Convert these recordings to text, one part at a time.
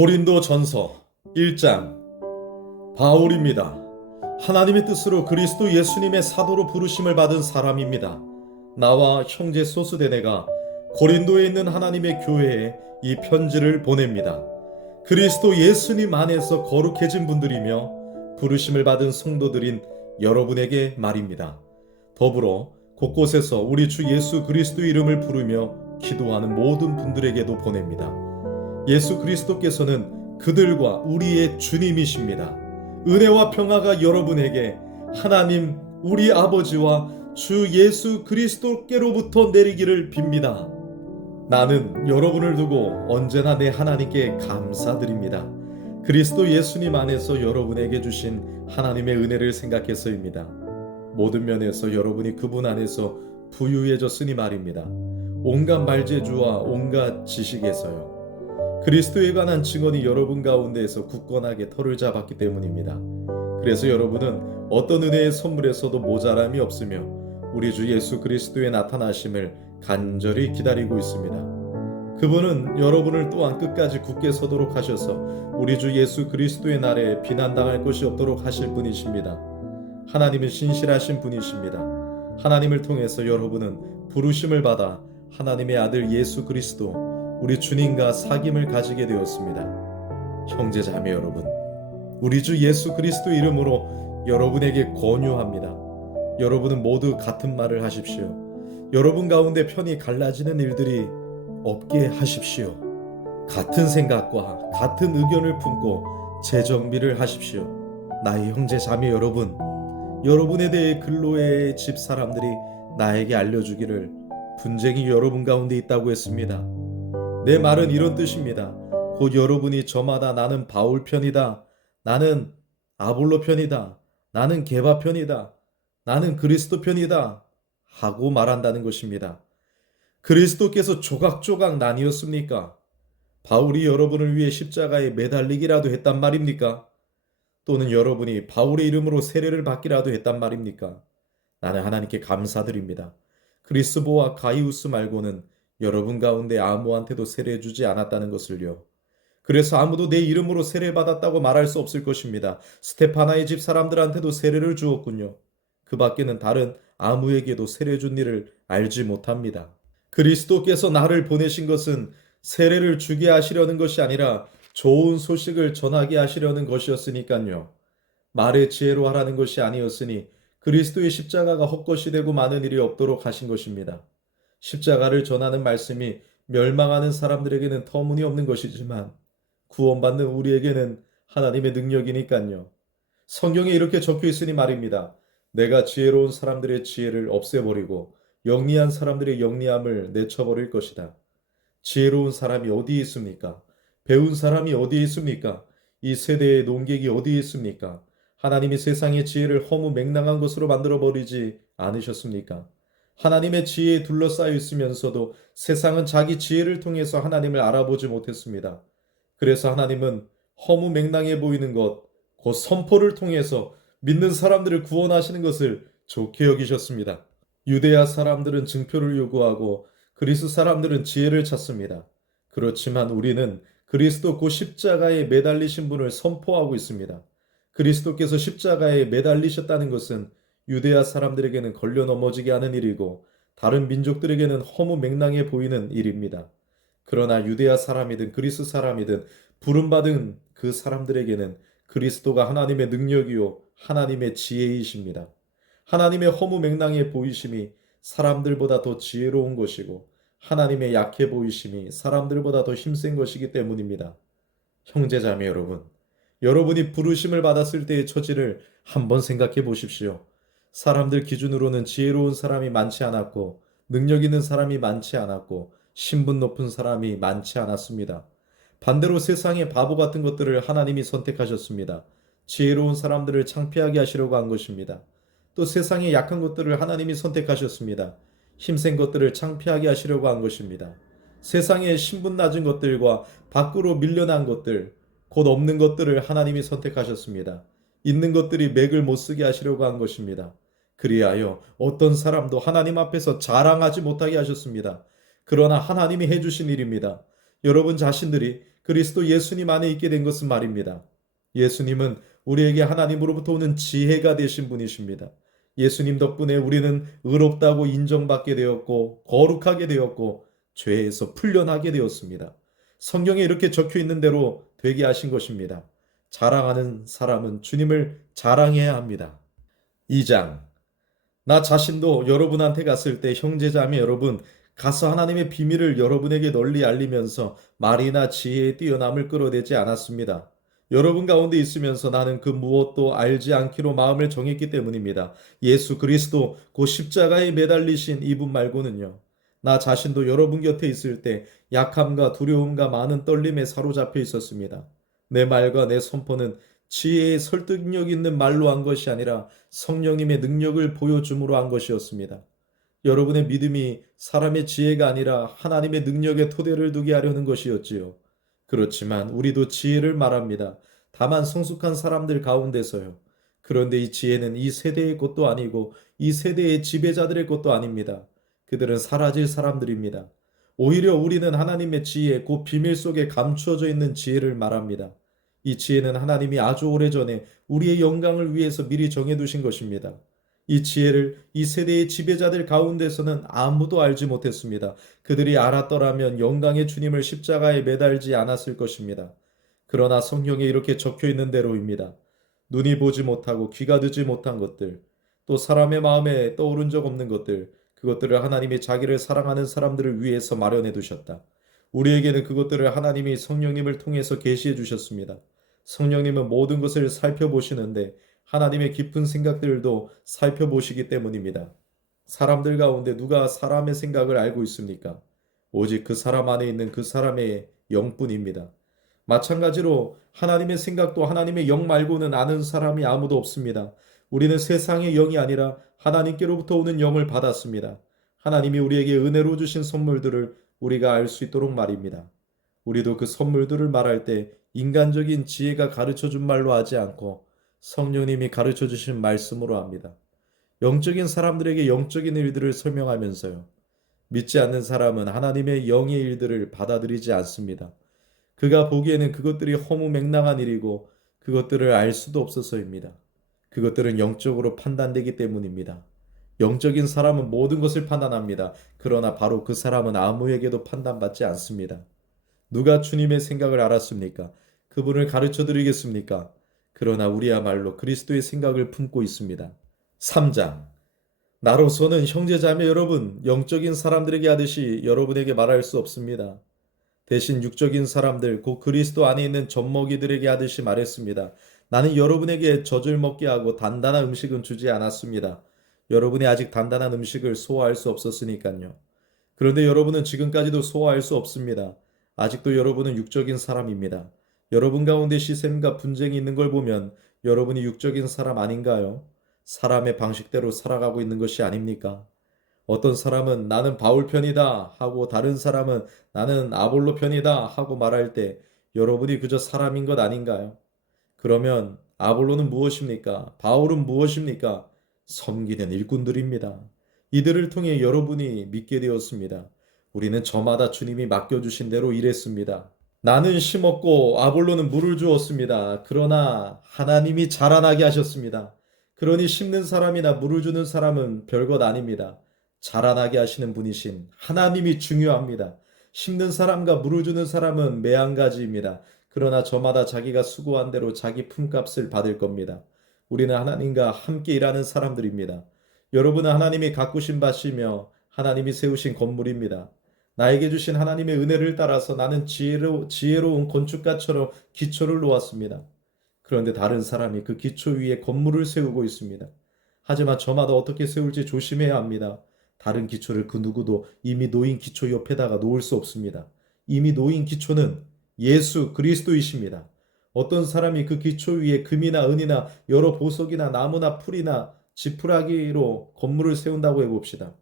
고린도전서 1장. 바울입니다. 하나님의 뜻으로 그리스도 예수님의 사도로 부르심을 받은 사람입니다. 나와 형제 소스데네가 고린도에 있는 하나님의 교회에 이 편지를 보냅니다. 그리스도 예수님 안에서 거룩해진 분들이며 부르심을 받은 성도들인 여러분에게 말입니다. 더불어 곳곳에서 우리 주 예수 그리스도 이름을 부르며 기도하는 모든 분들에게도 보냅니다. 예수 그리스도께서는 그들과 우리의 주님이십니다. 은혜와 평화가 여러분에게 하나님 우리 아버지와 주 예수 그리스도께로부터 내리기를 빕니다. 나는 여러분을 두고 언제나 내 하나님께 감사드립니다. 그리스도 예수님 안에서 여러분에게 주신 하나님의 은혜를 생각해서입니다. 모든 면에서 여러분이 그분 안에서 부유해졌으니 말입니다. 온갖 말재주와 온갖 지식에서요. 그리스도에 관한 증언이 여러분 가운데에서 굳건하게 털을 잡았기 때문입니다. 그래서 여러분은 어떤 은혜의 선물에서도 모자람이 없으며 우리 주 예수 그리스도의 나타나심을 간절히 기다리고 있습니다. 그분은 여러분을 또한 끝까지 굳게 서도록 하셔서 우리 주 예수 그리스도의 날에 비난당할 것이 없도록 하실 분이십니다. 하나님은 신실하신 분이십니다. 하나님을 통해서 여러분은 부르심을 받아 하나님의 아들 예수 그리스도 우리 주님과 사귐을 가지게 되었습니다. 형제 자매 여러분, 우리 주 예수 그리스도 이름으로 여러분에게 권유합니다. 여러분은 모두 같은 말을 하십시오. 여러분 가운데 편이 갈라지는 일들이 없게 하십시오. 같은 생각과 같은 의견을 품고 재정비를 하십시오. 나의 형제 자매 여러분, 여러분에 대해 근로의 집 사람들이 나에게 알려주기를 분쟁이 여러분 가운데 있다고 했습니다. 내 말은 이런 뜻입니다. 곧 여러분이 저마다 나는 바울 편이다, 나는 아볼로 편이다, 나는 게바 편이다, 나는 그리스도 편이다 하고 말한다는 것입니다. 그리스도께서 조각조각 나뉘었습니까? 바울이 여러분을 위해 십자가에 매달리기라도 했단 말입니까? 또는 여러분이 바울의 이름으로 세례를 받기라도 했단 말입니까? 나는 하나님께 감사드립니다. 그리스보와 가이우스 말고는 여러분 가운데 아무한테도 세례 주지 않았다는 것을요. 그래서 아무도 내 이름으로 세례 받았다고 말할 수 없을 것입니다. 스테파나의 집 사람들한테도 세례를 주었군요. 그 밖에는 다른 아무에게도 세례 준 일을 알지 못합니다. 그리스도께서 나를 보내신 것은 세례를 주게 하시려는 것이 아니라 좋은 소식을 전하게 하시려는 것이었으니까요. 말의 지혜로 하라는 것이 아니었으니 그리스도의 십자가가 헛것이 되고 많은 일이 없도록 하신 것입니다. 십자가를 전하는 말씀이 멸망하는 사람들에게는 터무니없는 것이지만 구원받는 우리에게는 하나님의 능력이니까요. 성경에 이렇게 적혀 있으니 말입니다. 내가 지혜로운 사람들의 지혜를 없애버리고 영리한 사람들의 영리함을 내쳐버릴 것이다. 지혜로운 사람이 어디에 있습니까? 배운 사람이 어디에 있습니까? 이 세대의 논객이 어디에 있습니까? 하나님이 세상의 지혜를 허무맹랑한 것으로 만들어버리지 않으셨습니까? 하나님의 지혜에 둘러싸여 있으면서도 세상은 자기 지혜를 통해서 하나님을 알아보지 못했습니다. 그래서 하나님은 허무맹랑해 보이는 것, 곧 선포를 통해서 믿는 사람들을 구원하시는 것을 좋게 여기셨습니다. 유대야 사람들은 증표를 요구하고 그리스 사람들은 지혜를 찾습니다. 그렇지만 우리는 그리스도 곧 십자가에 매달리신 분을 선포하고 있습니다. 그리스도께서 십자가에 매달리셨다는 것은 유대야 사람들에게는 걸려 넘어지게 하는 일이고 다른 민족들에게는 허무맹랑해 보이는 일입니다. 그러나 유대야 사람이든 그리스 사람이든 부름받은 그 사람들에게는 그리스도가 하나님의 능력이요 하나님의 지혜이십니다. 하나님의 허무맹랑해 보이심이 사람들보다 더 지혜로운 것이고 하나님의 약해 보이심이 사람들보다 더 힘센 것이기 때문입니다. 형제자매 여러분, 여러분이 부르심을 받았을 때의 처지를 한번 생각해 보십시오. 사람들 기준으로는 지혜로운 사람이 많지 않았고 능력 있는 사람이 많지 않았고 신분 높은 사람이 많지 않았습니다. 반대로 세상의 바보 같은 것들을 하나님이 선택하셨습니다. 지혜로운 사람들을 창피하게 하시려고 한 것입니다. 또 세상의 약한 것들을 하나님이 선택하셨습니다. 힘센 것들을 창피하게 하시려고 한 것입니다. 세상의 신분 낮은 것들과 밖으로 밀려난 것들, 곧 없는 것들을 하나님이 선택하셨습니다. 있는 것들이 맥을 못 쓰게 하시려고 한 것입니다. 그리하여 어떤 사람도 하나님 앞에서 자랑하지 못하게 하셨습니다. 그러나 하나님이 해주신 일입니다. 여러분 자신들이 그리스도 예수님 안에 있게 된 것은 말입니다. 예수님은 우리에게 하나님으로부터 오는 지혜가 되신 분이십니다. 예수님 덕분에 우리는 의롭다고 인정받게 되었고 거룩하게 되었고 죄에서 풀려나게 되었습니다. 성경에 이렇게 적혀 있는 대로 되게 하신 것입니다. 자랑하는 사람은 주님을 자랑해야 합니다. 2장. 나 자신도 여러분한테 갔을 때 형제자매 여러분, 가서 하나님의 비밀을 여러분에게 널리 알리면서 말이나 지혜에 뛰어남을 끌어내지 않았습니다. 여러분 가운데 있으면서 나는 그 무엇도 알지 않기로 마음을 정했기 때문입니다. 예수 그리스도 그 십자가에 매달리신 이분 말고는요. 나 자신도 여러분 곁에 있을 때 약함과 두려움과 많은 떨림에 사로잡혀 있었습니다. 내 말과 내 선포는 지혜의 설득력 있는 말로 한 것이 아니라 성령님의 능력을 보여줌으로 한 것이었습니다. 여러분의 믿음이 사람의 지혜가 아니라 하나님의 능력에 토대를 두게 하려는 것이었지요. 그렇지만 우리도 지혜를 말합니다. 다만 성숙한 사람들 가운데서요. 그런데 이 지혜는 이 세대의 것도 아니고 이 세대의 지배자들의 것도 아닙니다. 그들은 사라질 사람들입니다. 오히려 우리는 하나님의 지혜, 그 비밀 속에 감추어져 있는 지혜를 말합니다. 이 지혜는 하나님이 아주 오래전에 우리의 영광을 위해서 미리 정해두신 것입니다. 이 지혜를 이 세대의 지배자들 가운데서는 아무도 알지 못했습니다. 그들이 알았더라면 영광의 주님을 십자가에 매달지 않았을 것입니다. 그러나 성경에 이렇게 적혀 있는 대로입니다. 눈이 보지 못하고 귀가 듣지 못한 것들, 또 사람의 마음에 떠오른 적 없는 것들, 그것들을 하나님이 자기를 사랑하는 사람들을 위해서 마련해 두셨다. 우리에게는 그것들을 하나님이 성령님을 통해서 계시해 주셨습니다. 성령님은 모든 것을 살펴보시는데 하나님의 깊은 생각들도 살펴보시기 때문입니다. 사람들 가운데 누가 사람의 생각을 알고 있습니까? 오직 그 사람 안에 있는 그 사람의 영뿐입니다. 마찬가지로 하나님의 생각도 하나님의 영 말고는 아는 사람이 아무도 없습니다. 우리는 세상의 영이 아니라 하나님께로부터 오는 영을 받았습니다. 하나님이 우리에게 은혜로 주신 선물들을 우리가 알 수 있도록 말입니다. 우리도 그 선물들을 말할 때 인간적인 지혜가 가르쳐 준 말로 하지 않고 성령님이 가르쳐 주신 말씀으로 합니다. 영적인 사람들에게 영적인 일들을 설명하면서요. 믿지 않는 사람은 하나님의 영의 일들을 받아들이지 않습니다. 그가 보기에는 그것들이 허무맹랑한 일이고 그것들을 알 수도 없어서입니다. 그것들은 영적으로 판단되기 때문입니다. 영적인 사람은 모든 것을 판단합니다. 그러나 바로 그 사람은 아무에게도 판단받지 않습니다. 누가 주님의 생각을 알았습니까? 그분을 가르쳐 드리겠습니까? 그러나 우리야말로 그리스도의 생각을 품고 있습니다. 3장. 나로서는 형제자매 여러분, 영적인 사람들에게 하듯이 여러분에게 말할 수 없습니다. 대신 육적인 사람들, 곧 그리스도 안에 있는 젖먹이들에게 하듯이 말했습니다. 나는 여러분에게 젖을 먹게 하고 단단한 음식은 주지 않았습니다. 여러분이 아직 단단한 음식을 소화할 수 없었으니까요. 그런데 여러분은 지금까지도 소화할 수 없습니다. 아직도 여러분은 육적인 사람입니다. 여러분 가운데 시샘과 분쟁이 있는 걸 보면 여러분이 육적인 사람 아닌가요? 사람의 방식대로 살아가고 있는 것이 아닙니까? 어떤 사람은 나는 바울 편이다 하고 다른 사람은 나는 아볼로 편이다 하고 말할 때 여러분이 그저 사람인 것 아닌가요? 그러면 아볼로는 무엇입니까? 바울은 무엇입니까? 섬기는 일꾼들입니다. 이들을 통해 여러분이 믿게 되었습니다. 우리는 저마다 주님이 맡겨주신 대로 일했습니다. 나는 심었고 아볼로는 물을 주었습니다. 그러나 하나님이 자라나게 하셨습니다. 그러니 심는 사람이나 물을 주는 사람은 별것 아닙니다. 자라나게 하시는 분이신 하나님이 중요합니다. 심는 사람과 물을 주는 사람은 매한가지입니다. 그러나 저마다 자기가 수고한 대로 자기 품값을 받을 겁니다. 우리는 하나님과 함께 일하는 사람들입니다. 여러분은 하나님이 가꾸신 밭이며 하나님이 세우신 건물입니다. 나에게 주신 하나님의 은혜를 따라서 나는 지혜로운 건축가처럼 기초를 놓았습니다. 그런데 다른 사람이 그 기초 위에 건물을 세우고 있습니다. 하지만 저마다 어떻게 세울지 조심해야 합니다. 다른 기초를 그 누구도 이미 놓인 기초 옆에다가 놓을 수 없습니다. 이미 놓인 기초는 예수 그리스도이십니다. 어떤 사람이 그 기초 위에 금이나 은이나 여러 보석이나 나무나 풀이나 지푸라기로 건물을 세운다고 해봅시다.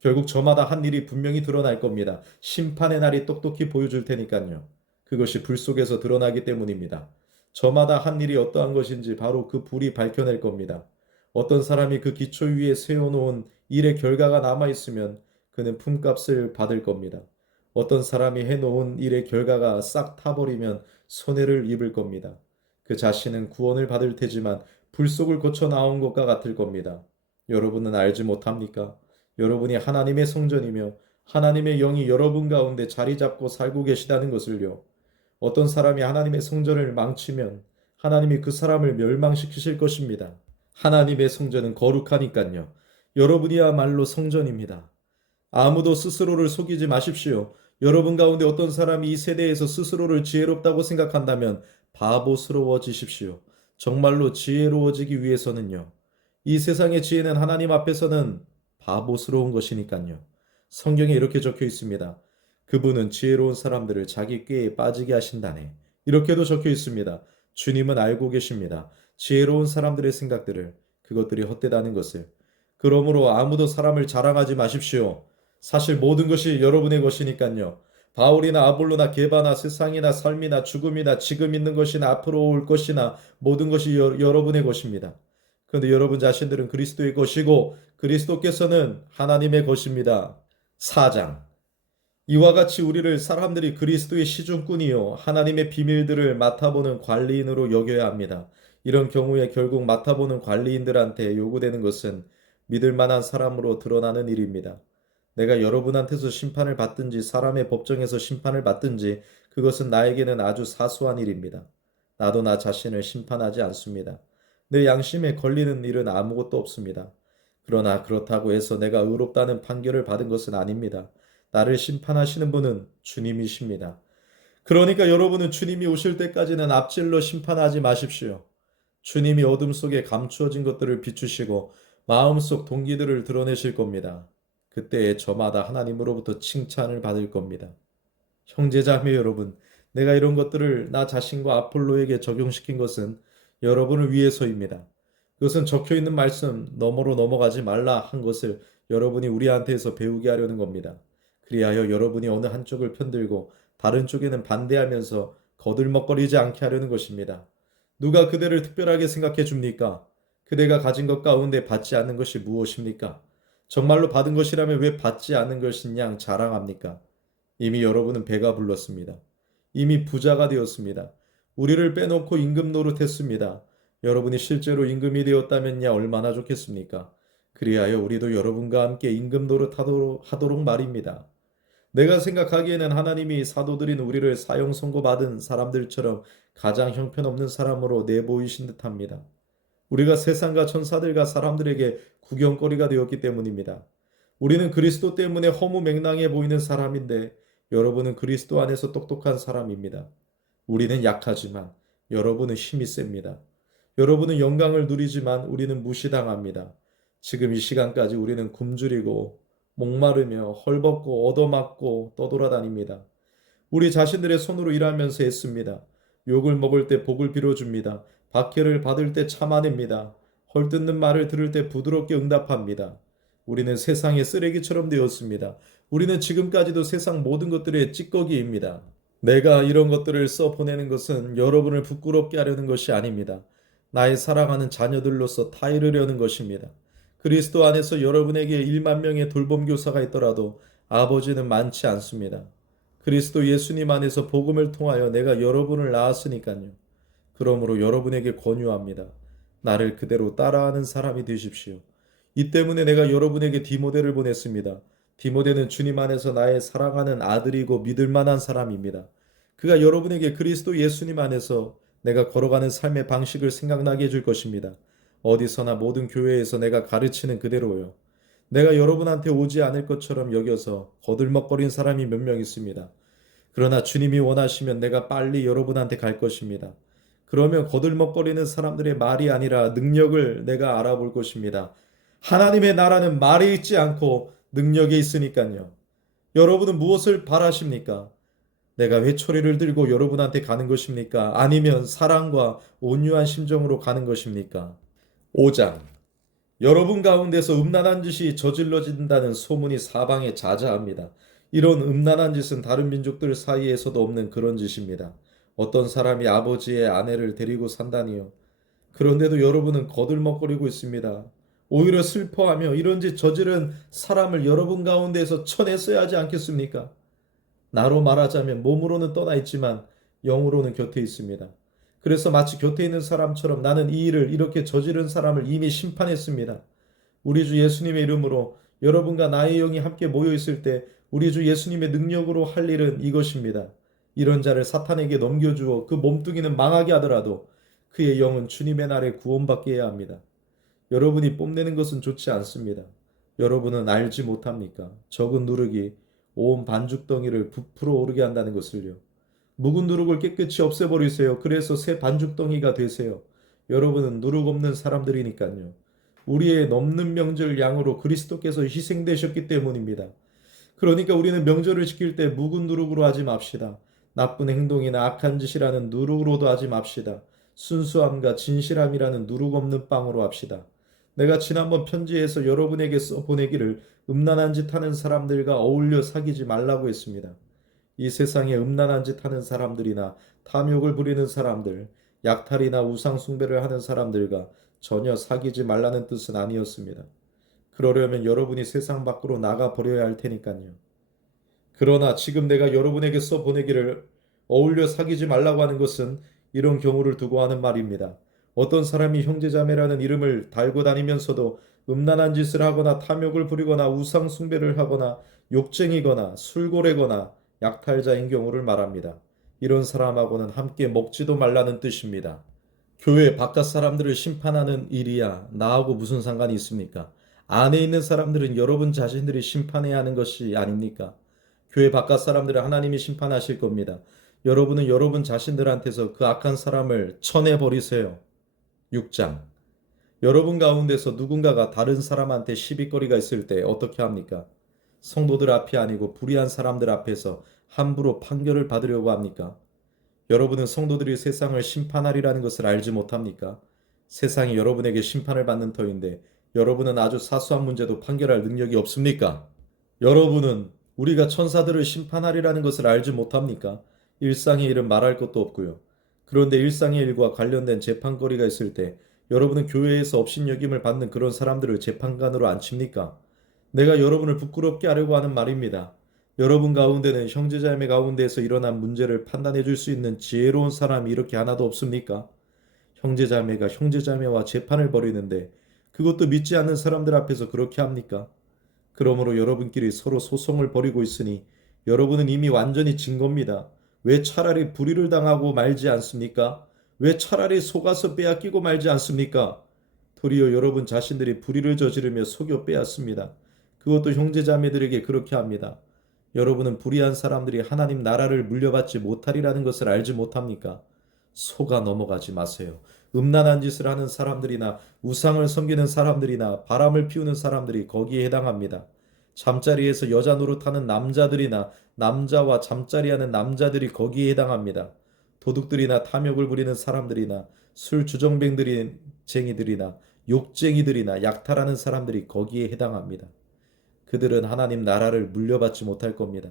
결국 저마다 한 일이 분명히 드러날 겁니다. 심판의 날이 똑똑히 보여줄 테니까요. 그것이 불 속에서 드러나기 때문입니다. 저마다 한 일이 어떠한 것인지 바로 그 불이 밝혀낼 겁니다. 어떤 사람이 그 기초 위에 세워놓은 일의 결과가 남아있으면 그는 품값을 받을 겁니다. 어떤 사람이 해놓은 일의 결과가 싹 타버리면 손해를 입을 겁니다. 그 자신은 구원을 받을 테지만 불속을 거쳐 나온 것과 같을 겁니다. 여러분은 알지 못합니까? 여러분이 하나님의 성전이며 하나님의 영이 여러분 가운데 자리 잡고 살고 계시다는 것을요. 어떤 사람이 하나님의 성전을 망치면 하나님이 그 사람을 멸망시키실 것입니다. 하나님의 성전은 거룩하니까요. 여러분이야말로 성전입니다. 아무도 스스로를 속이지 마십시오. 여러분 가운데 어떤 사람이 이 세대에서 스스로를 지혜롭다고 생각한다면 바보스러워지십시오. 정말로 지혜로워지기 위해서는요. 이 세상의 지혜는 하나님 앞에서는 바보스러운 것이니까요. 성경에 이렇게 적혀 있습니다. 그분은 지혜로운 사람들을 자기 꾀에 빠지게 하신다네. 이렇게도 적혀 있습니다. 주님은 알고 계십니다. 지혜로운 사람들의 생각들을, 그것들이 헛되다는 것을. 그러므로 아무도 사람을 자랑하지 마십시오. 사실 모든 것이 여러분의 것이니까요. 바울이나 아볼로나 게바나 세상이나 삶이나 죽음이나 지금 있는 것이나 앞으로 올 것이나 모든 것이 여러분의 것입니다. 그런데 여러분 자신들은 그리스도의 것이고 그리스도께서는 하나님의 것입니다. 4장. 이와 같이 우리를 사람들이 그리스도의 시중꾼이요 하나님의 비밀들을 맡아보는 관리인으로 여겨야 합니다. 이런 경우에 결국 맡아보는 관리인들한테 요구되는 것은 믿을 만한 사람으로 드러나는 일입니다. 내가 여러분한테서 심판을 받든지 사람의 법정에서 심판을 받든지 그것은 나에게는 아주 사소한 일입니다. 나도 나 자신을 심판하지 않습니다. 내 양심에 걸리는 일은 아무것도 없습니다. 그러나 그렇다고 해서 내가 의롭다는 판결을 받은 것은 아닙니다. 나를 심판하시는 분은 주님이십니다. 그러니까 여러분은 주님이 오실 때까지는 앞질러 심판하지 마십시오. 주님이 어둠 속에 감추어진 것들을 비추시고 마음속 동기들을 드러내실 겁니다. 그때에 저마다 하나님으로부터 칭찬을 받을 겁니다. 형제자매 여러분, 내가 이런 것들을 나 자신과 아폴로에게 적용시킨 것은 여러분을 위해서입니다. 그것은 적혀있는 말씀 너머로 넘어가지 말라 한 것을 여러분이 우리한테서 배우게 하려는 겁니다. 그리하여 여러분이 어느 한쪽을 편들고 다른 쪽에는 반대하면서 거들먹거리지 않게 하려는 것입니다. 누가 그대를 특별하게 생각해 줍니까? 그대가 가진 것 가운데 받지 않는 것이 무엇입니까? 정말로 받은 것이라면 왜 받지 않는 것인 양 자랑합니까? 이미 여러분은 배가 불렀습니다. 이미 부자가 되었습니다. 우리를 빼놓고 임금 노릇했습니다. 여러분이 실제로 임금이 되었다면야 얼마나 좋겠습니까? 그리하여 우리도 여러분과 함께 임금 노릇하도록 말입니다. 내가 생각하기에는 하나님이 사도들인 우리를 사형 선고받은 사람들처럼 가장 형편없는 사람으로 내보이신 듯합니다. 우리가 세상과 천사들과 사람들에게 구경거리가 되었기 때문입니다. 우리는 그리스도 때문에 허무맹랑해 보이는 사람인데 여러분은 그리스도 안에서 똑똑한 사람입니다. 우리는 약하지만 여러분은 힘이 셉니다. 여러분은 영광을 누리지만 우리는 무시당합니다. 지금 이 시간까지 우리는 굶주리고 목마르며 헐벗고 얻어맞고 떠돌아다닙니다. 우리 자신들의 손으로 일하면서 애씁니다. 욕을 먹을 때 복을 빌어줍니다. 박해를 받을 때 참아냅니다. 헐뜯는 말을 들을 때 부드럽게 응답합니다. 우리는 세상의 쓰레기처럼 되었습니다. 우리는 지금까지도 세상 모든 것들의 찌꺼기입니다. 내가 이런 것들을 써 보내는 것은 여러분을 부끄럽게 하려는 것이 아닙니다. 나의 사랑하는 자녀들로서 타이르려는 것입니다. 그리스도 안에서 여러분에게 1만 명의 돌봄 교사가 있더라도 아버지는 많지 않습니다. 그리스도 예수님 안에서 복음을 통하여 내가 여러분을 낳았으니까요. 그러므로 여러분에게 권유합니다. 나를 그대로 따라하는 사람이 되십시오. 이 때문에 내가 여러분에게 디모데를 보냈습니다. 디모데는 주님 안에서 나의 사랑하는 아들이고 믿을 만한 사람입니다. 그가 여러분에게 그리스도 예수님 안에서 내가 걸어가는 삶의 방식을 생각나게 해줄 것입니다. 어디서나 모든 교회에서 내가 가르치는 그대로요. 내가 여러분한테 오지 않을 것처럼 여겨서 거들먹거린 사람이 몇 명 있습니다. 그러나 주님이 원하시면 내가 빨리 여러분한테 갈 것입니다. 그러면 거들먹거리는 사람들의 말이 아니라 능력을 내가 알아볼 것입니다. 하나님의 나라는 말에 있지 않고 능력에 있으니까요. 여러분은 무엇을 바라십니까? 내가 회초리를 들고 여러분한테 가는 것입니까? 아니면 사랑과 온유한 심정으로 가는 것입니까? 5장. 여러분 가운데서 음란한 짓이 저질러진다는 소문이 사방에 자자합니다. 이런 음란한 짓은 다른 민족들 사이에서도 없는 그런 짓입니다. 어떤 사람이 아버지의 아내를 데리고 산다니요. 그런데도 여러분은 거들먹거리고 있습니다. 오히려 슬퍼하며 이런 짓 저지른 사람을 여러분 가운데에서 쳐냈어야 하지 않겠습니까? 나로 말하자면 몸으로는 떠나 있지만 영으로는 곁에 있습니다. 그래서 마치 곁에 있는 사람처럼 나는 이 일을 이렇게 저지른 사람을 이미 심판했습니다. 우리 주 예수님의 이름으로 여러분과 나의 영이 함께 모여 있을 때 우리 주 예수님의 능력으로 할 일은 이것입니다. 이런 자를 사탄에게 넘겨주어 그 몸뚱이는 망하게 하더라도 그의 영은 주님의 날에 구원받게 해야 합니다. 여러분이 뽐내는 것은 좋지 않습니다. 여러분은 알지 못합니까? 적은 누룩이 온 반죽덩이를 부풀어 오르게 한다는 것을요. 묵은 누룩을 깨끗이 없애버리세요. 그래서 새 반죽덩이가 되세요. 여러분은 누룩 없는 사람들이니까요. 우리의 넘는 명절 양으로 그리스도께서 희생되셨기 때문입니다. 그러니까 우리는 명절을 지킬 때 묵은 누룩으로 하지 맙시다. 나쁜 행동이나 악한 짓이라는 누룩으로도 하지 맙시다. 순수함과 진실함이라는 누룩 없는 빵으로 합시다. 내가 지난번 편지에서 여러분에게 써보내기를 음란한 짓 하는 사람들과 어울려 사귀지 말라고 했습니다. 이 세상에 음란한 짓 하는 사람들이나 탐욕을 부리는 사람들, 약탈이나 우상숭배를 하는 사람들과 전혀 사귀지 말라는 뜻은 아니었습니다. 그러려면 여러분이 세상 밖으로 나가 버려야 할 테니까요. 그러나 지금 내가 여러분에게 써보내기를 어울려 사귀지 말라고 하는 것은 이런 경우를 두고 하는 말입니다. 어떤 사람이 형제자매라는 이름을 달고 다니면서도 음란한 짓을 하거나 탐욕을 부리거나 우상숭배를 하거나 욕쟁이거나 술고래거나 약탈자인 경우를 말합니다. 이런 사람하고는 함께 먹지도 말라는 뜻입니다. 교회 바깥 사람들을 심판하는 일이야 나하고 무슨 상관이 있습니까? 안에 있는 사람들은 여러분 자신들이 심판해야 하는 것이 아닙니까? 교회 바깥 사람들을 하나님이 심판하실 겁니다. 여러분은 여러분 자신들한테서 그 악한 사람을 쳐내버리세요. 6장. 여러분 가운데서 누군가가 다른 사람한테 시비거리가 있을 때 어떻게 합니까? 성도들 앞이 아니고 불의한 사람들 앞에서 함부로 판결을 받으려고 합니까? 여러분은 성도들이 세상을 심판하리라는 것을 알지 못합니까? 세상이 여러분에게 심판을 받는 터인데 여러분은 아주 사소한 문제도 판결할 능력이 없습니까? 여러분은 우리가 천사들을 심판하리라는 것을 알지 못합니까? 일상의 일은 말할 것도 없고요. 그런데 일상의 일과 관련된 재판거리가 있을 때 여러분은 교회에서 업신여김을 받는 그런 사람들을 재판관으로 앉힙니까? 내가 여러분을 부끄럽게 하려고 하는 말입니다. 여러분 가운데는 형제자매 가운데에서 일어난 문제를 판단해 줄 수 있는 지혜로운 사람이 이렇게 하나도 없습니까? 형제자매가 형제자매와 재판을 벌이는데 그것도 믿지 않는 사람들 앞에서 그렇게 합니까? 그러므로 여러분끼리 서로 소송을 벌이고 있으니 여러분은 이미 완전히 진 겁니다. 왜 차라리 불의를 당하고 말지 않습니까? 왜 차라리 속아서 빼앗기고 말지 않습니까? 도리어 여러분 자신들이 불의를 저지르며 속여 빼앗습니다. 그것도 형제자매들에게 그렇게 합니다. 여러분은 불의한 사람들이 하나님 나라를 물려받지 못하리라는 것을 알지 못합니까? 속아 넘어가지 마세요. 음란한 짓을 하는 사람들이나 우상을 섬기는 사람들이나 바람을 피우는 사람들이 거기에 해당합니다. 잠자리에서 여자 노릇하는 남자들이나 남자와 잠자리하는 남자들이 거기에 해당합니다. 도둑들이나 탐욕을 부리는 사람들이나 술 주정뱅이들이나 욕쟁이들이나 약탈하는 사람들이 거기에 해당합니다. 그들은 하나님 나라를 물려받지 못할 겁니다.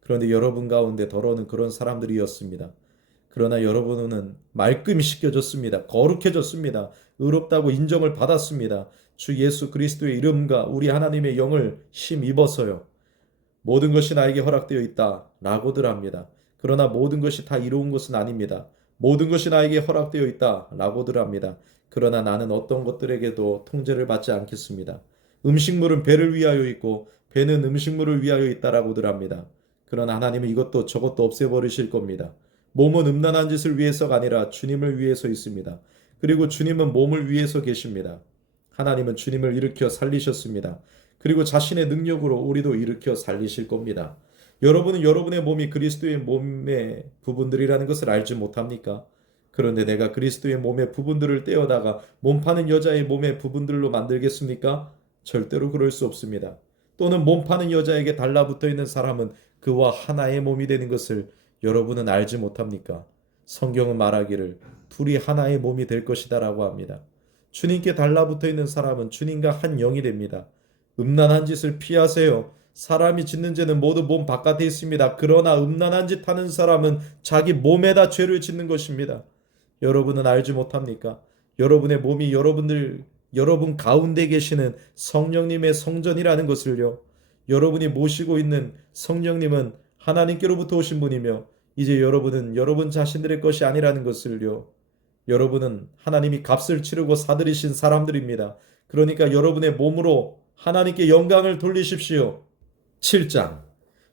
그런데 여러분 가운데 더러운 그런 사람들이었습니다. 그러나 여러분은 말끔히 씻겨졌습니다. 거룩해졌습니다. 의롭다고 인정을 받았습니다. 주 예수 그리스도의 이름과 우리 하나님의 영을 힘입어서요. 모든 것이 나에게 허락되어 있다 라고들 합니다. 그러나 모든 것이 다 이로운 것은 아닙니다. 모든 것이 나에게 허락되어 있다 라고들 합니다. 그러나 나는 어떤 것들에게도 통제를 받지 않겠습니다. 음식물은 배를 위하여 있고 배는 음식물을 위하여 있다라고들 합니다. 그러나 하나님은 이것도 저것도 없애버리실 겁니다. 몸은 음란한 짓을 위해서가 아니라 주님을 위해서 있습니다. 그리고 주님은 몸을 위해서 계십니다. 하나님은 주님을 일으켜 살리셨습니다. 그리고 자신의 능력으로 우리도 일으켜 살리실 겁니다. 여러분은 여러분의 몸이 그리스도의 몸의 부분들이라는 것을 알지 못합니까? 그런데 내가 그리스도의 몸의 부분들을 떼어다가 몸 파는 여자의 몸의 부분들로 만들겠습니까? 절대로 그럴 수 없습니다. 또는 몸 파는 여자에게 달라붙어 있는 사람은 그와 하나의 몸이 되는 것을 여러분은 알지 못합니까? 성경은 말하기를 둘이 하나의 몸이 될 것이다 라고 합니다. 주님께 달라붙어 있는 사람은 주님과 한 영이 됩니다. 음란한 짓을 피하세요. 사람이 짓는 죄는 모두 몸 바깥에 있습니다. 그러나 음란한 짓 하는 사람은 자기 몸에다 죄를 짓는 것입니다. 여러분은 알지 못합니까? 여러분의 몸이 여러분 가운데 계시는 성령님의 성전이라는 것을요. 여러분이 모시고 있는 성령님은 하나님께로부터 오신 분이며 이제 여러분은 여러분 자신들의 것이 아니라는 것을요. 여러분은 하나님이 값을 치르고 사들이신 사람들입니다. 그러니까 여러분의 몸으로 하나님께 영광을 돌리십시오. 7장.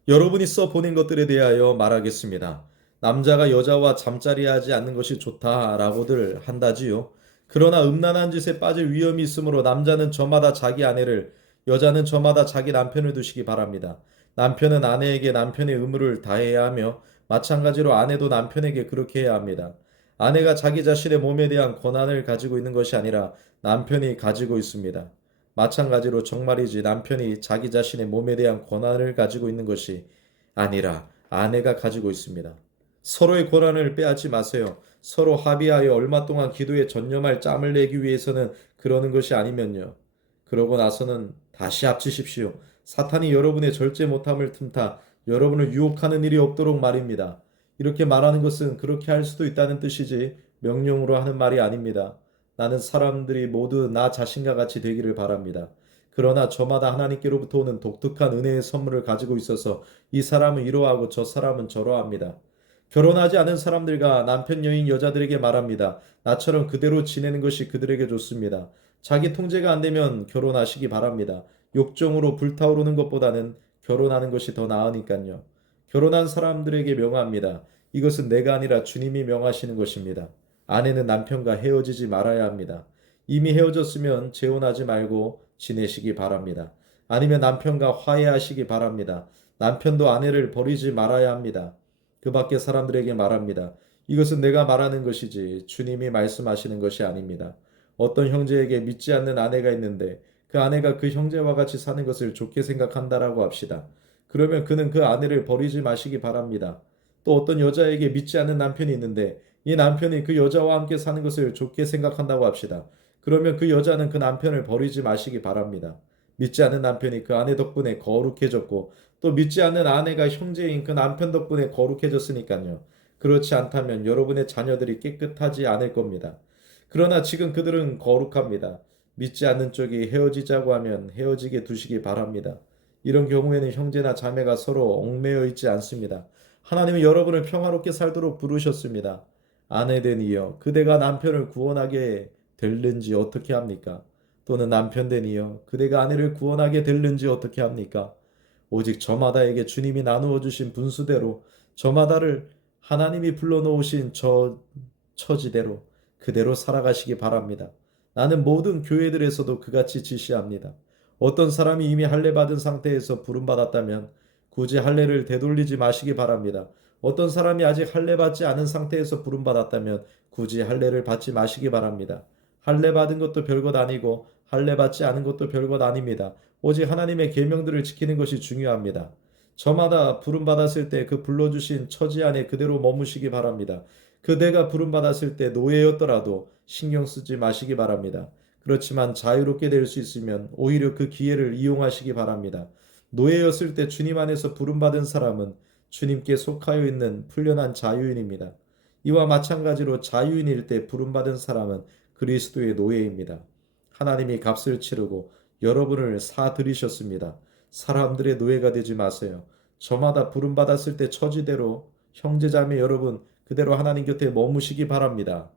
여러분이 써보낸 것들에 대하여 말하겠습니다. 남자가 여자와 잠자리하지 않는 것이 좋다라고들 한다지요. 그러나 음란한 짓에 빠질 위험이 있으므로 남자는 저마다 자기 아내를, 여자는 저마다 자기 남편을 두시기 바랍니다. 남편은 아내에게 남편의 의무를 다해야 하며 마찬가지로 아내도 남편에게 그렇게 해야 합니다. 아내가 자기 자신의 몸에 대한 권한을 가지고 있는 것이 아니라 남편이 가지고 있습니다. 마찬가지로 정말이지 남편이 자기 자신의 몸에 대한 권한을 가지고 있는 것이 아니라 아내가 가지고 있습니다. 서로의 권한을 빼앗지 마세요. 서로 합의하여 얼마 동안 기도에 전념할 짬을 내기 위해서는 그러는 것이 아니면요. 그러고 나서는 다시 합치십시오. 사탄이 여러분의 절제 못함을 틈타 여러분을 유혹하는 일이 없도록 말입니다. 이렇게 말하는 것은 그렇게 할 수도 있다는 뜻이지 명령으로 하는 말이 아닙니다. 나는 사람들이 모두 나 자신과 같이 되기를 바랍니다. 그러나 저마다 하나님께로부터 오는 독특한 은혜의 선물을 가지고 있어서 이 사람은 이러하고 저 사람은 저러합니다. 결혼하지 않은 사람들과 남편 여인 여자들에게 말합니다. 나처럼 그대로 지내는 것이 그들에게 좋습니다. 자기 통제가 안 되면 결혼하시기 바랍니다. 욕정으로 불타오르는 것보다는 결혼하는 것이 더 나으니까요. 결혼한 사람들에게 명합니다. 이것은 내가 아니라 주님이 명하시는 것입니다. 아내는 남편과 헤어지지 말아야 합니다. 이미 헤어졌으면 재혼하지 말고 지내시기 바랍니다. 아니면 남편과 화해하시기 바랍니다. 남편도 아내를 버리지 말아야 합니다. 그 밖의 사람들에게 말합니다. 이것은 내가 말하는 것이지 주님이 말씀하시는 것이 아닙니다. 어떤 형제에게 믿지 않는 아내가 있는데 그 아내가 그 형제와 같이 사는 것을 좋게 생각한다라고 합시다. 그러면 그는 그 아내를 버리지 마시기 바랍니다. 또 어떤 여자에게 믿지 않는 남편이 있는데 이 남편이 그 여자와 함께 사는 것을 좋게 생각한다고 합시다. 그러면 그 여자는 그 남편을 버리지 마시기 바랍니다. 믿지 않는 남편이 그 아내 덕분에 거룩해졌고 또 믿지 않는 아내가 형제인 그 남편 덕분에 거룩해졌으니까요. 그렇지 않다면 여러분의 자녀들이 깨끗하지 않을 겁니다. 그러나 지금 그들은 거룩합니다. 믿지 않는 쪽이 헤어지자고 하면 헤어지게 두시기 바랍니다. 이런 경우에는 형제나 자매가 서로 얽매여 있지 않습니다. 하나님은 여러분을 평화롭게 살도록 부르셨습니다. 아내된 이여 그대가 남편을 구원하게 될는지 어떻게 합니까? 또는 남편된 이여 그대가 아내를 구원하게 될는지 어떻게 합니까? 오직 저마다에게 주님이 나누어 주신 분수대로 저마다를 하나님이 불러놓으신 저 처지대로 그대로 살아가시기 바랍니다. 나는 모든 교회들에서도 그같이 지시합니다. 어떤 사람이 이미 할례 받은 상태에서 부름받았다면 굳이 할례를 되돌리지 마시기 바랍니다. 어떤 사람이 아직 할례 받지 않은 상태에서 부름받았다면 굳이 할례를 받지 마시기 바랍니다. 할례 받은 것도 별것 아니고 할례 받지 않은 것도 별것 아닙니다. 오직 하나님의 계명들을 지키는 것이 중요합니다. 저마다 부름받았을 때 그 불러주신 처지 안에 그대로 머무시기 바랍니다. 그대가 부름받았을 때 노예였더라도 신경 쓰지 마시기 바랍니다. 그렇지만 자유롭게 될 수 있으면 오히려 그 기회를 이용하시기 바랍니다. 노예였을 때 주님 안에서 부름받은 사람은 주님께 속하여 있는 풀려난 자유인입니다. 이와 마찬가지로 자유인일 때 부름받은 사람은 그리스도의 노예입니다. 하나님이 값을 치르고 여러분을 사들이셨습니다. 사람들의 노예가 되지 마세요. 저마다 부름받았을 때 처지대로 형제자매 여러분 그대로 하나님 곁에 머무시기 바랍니다.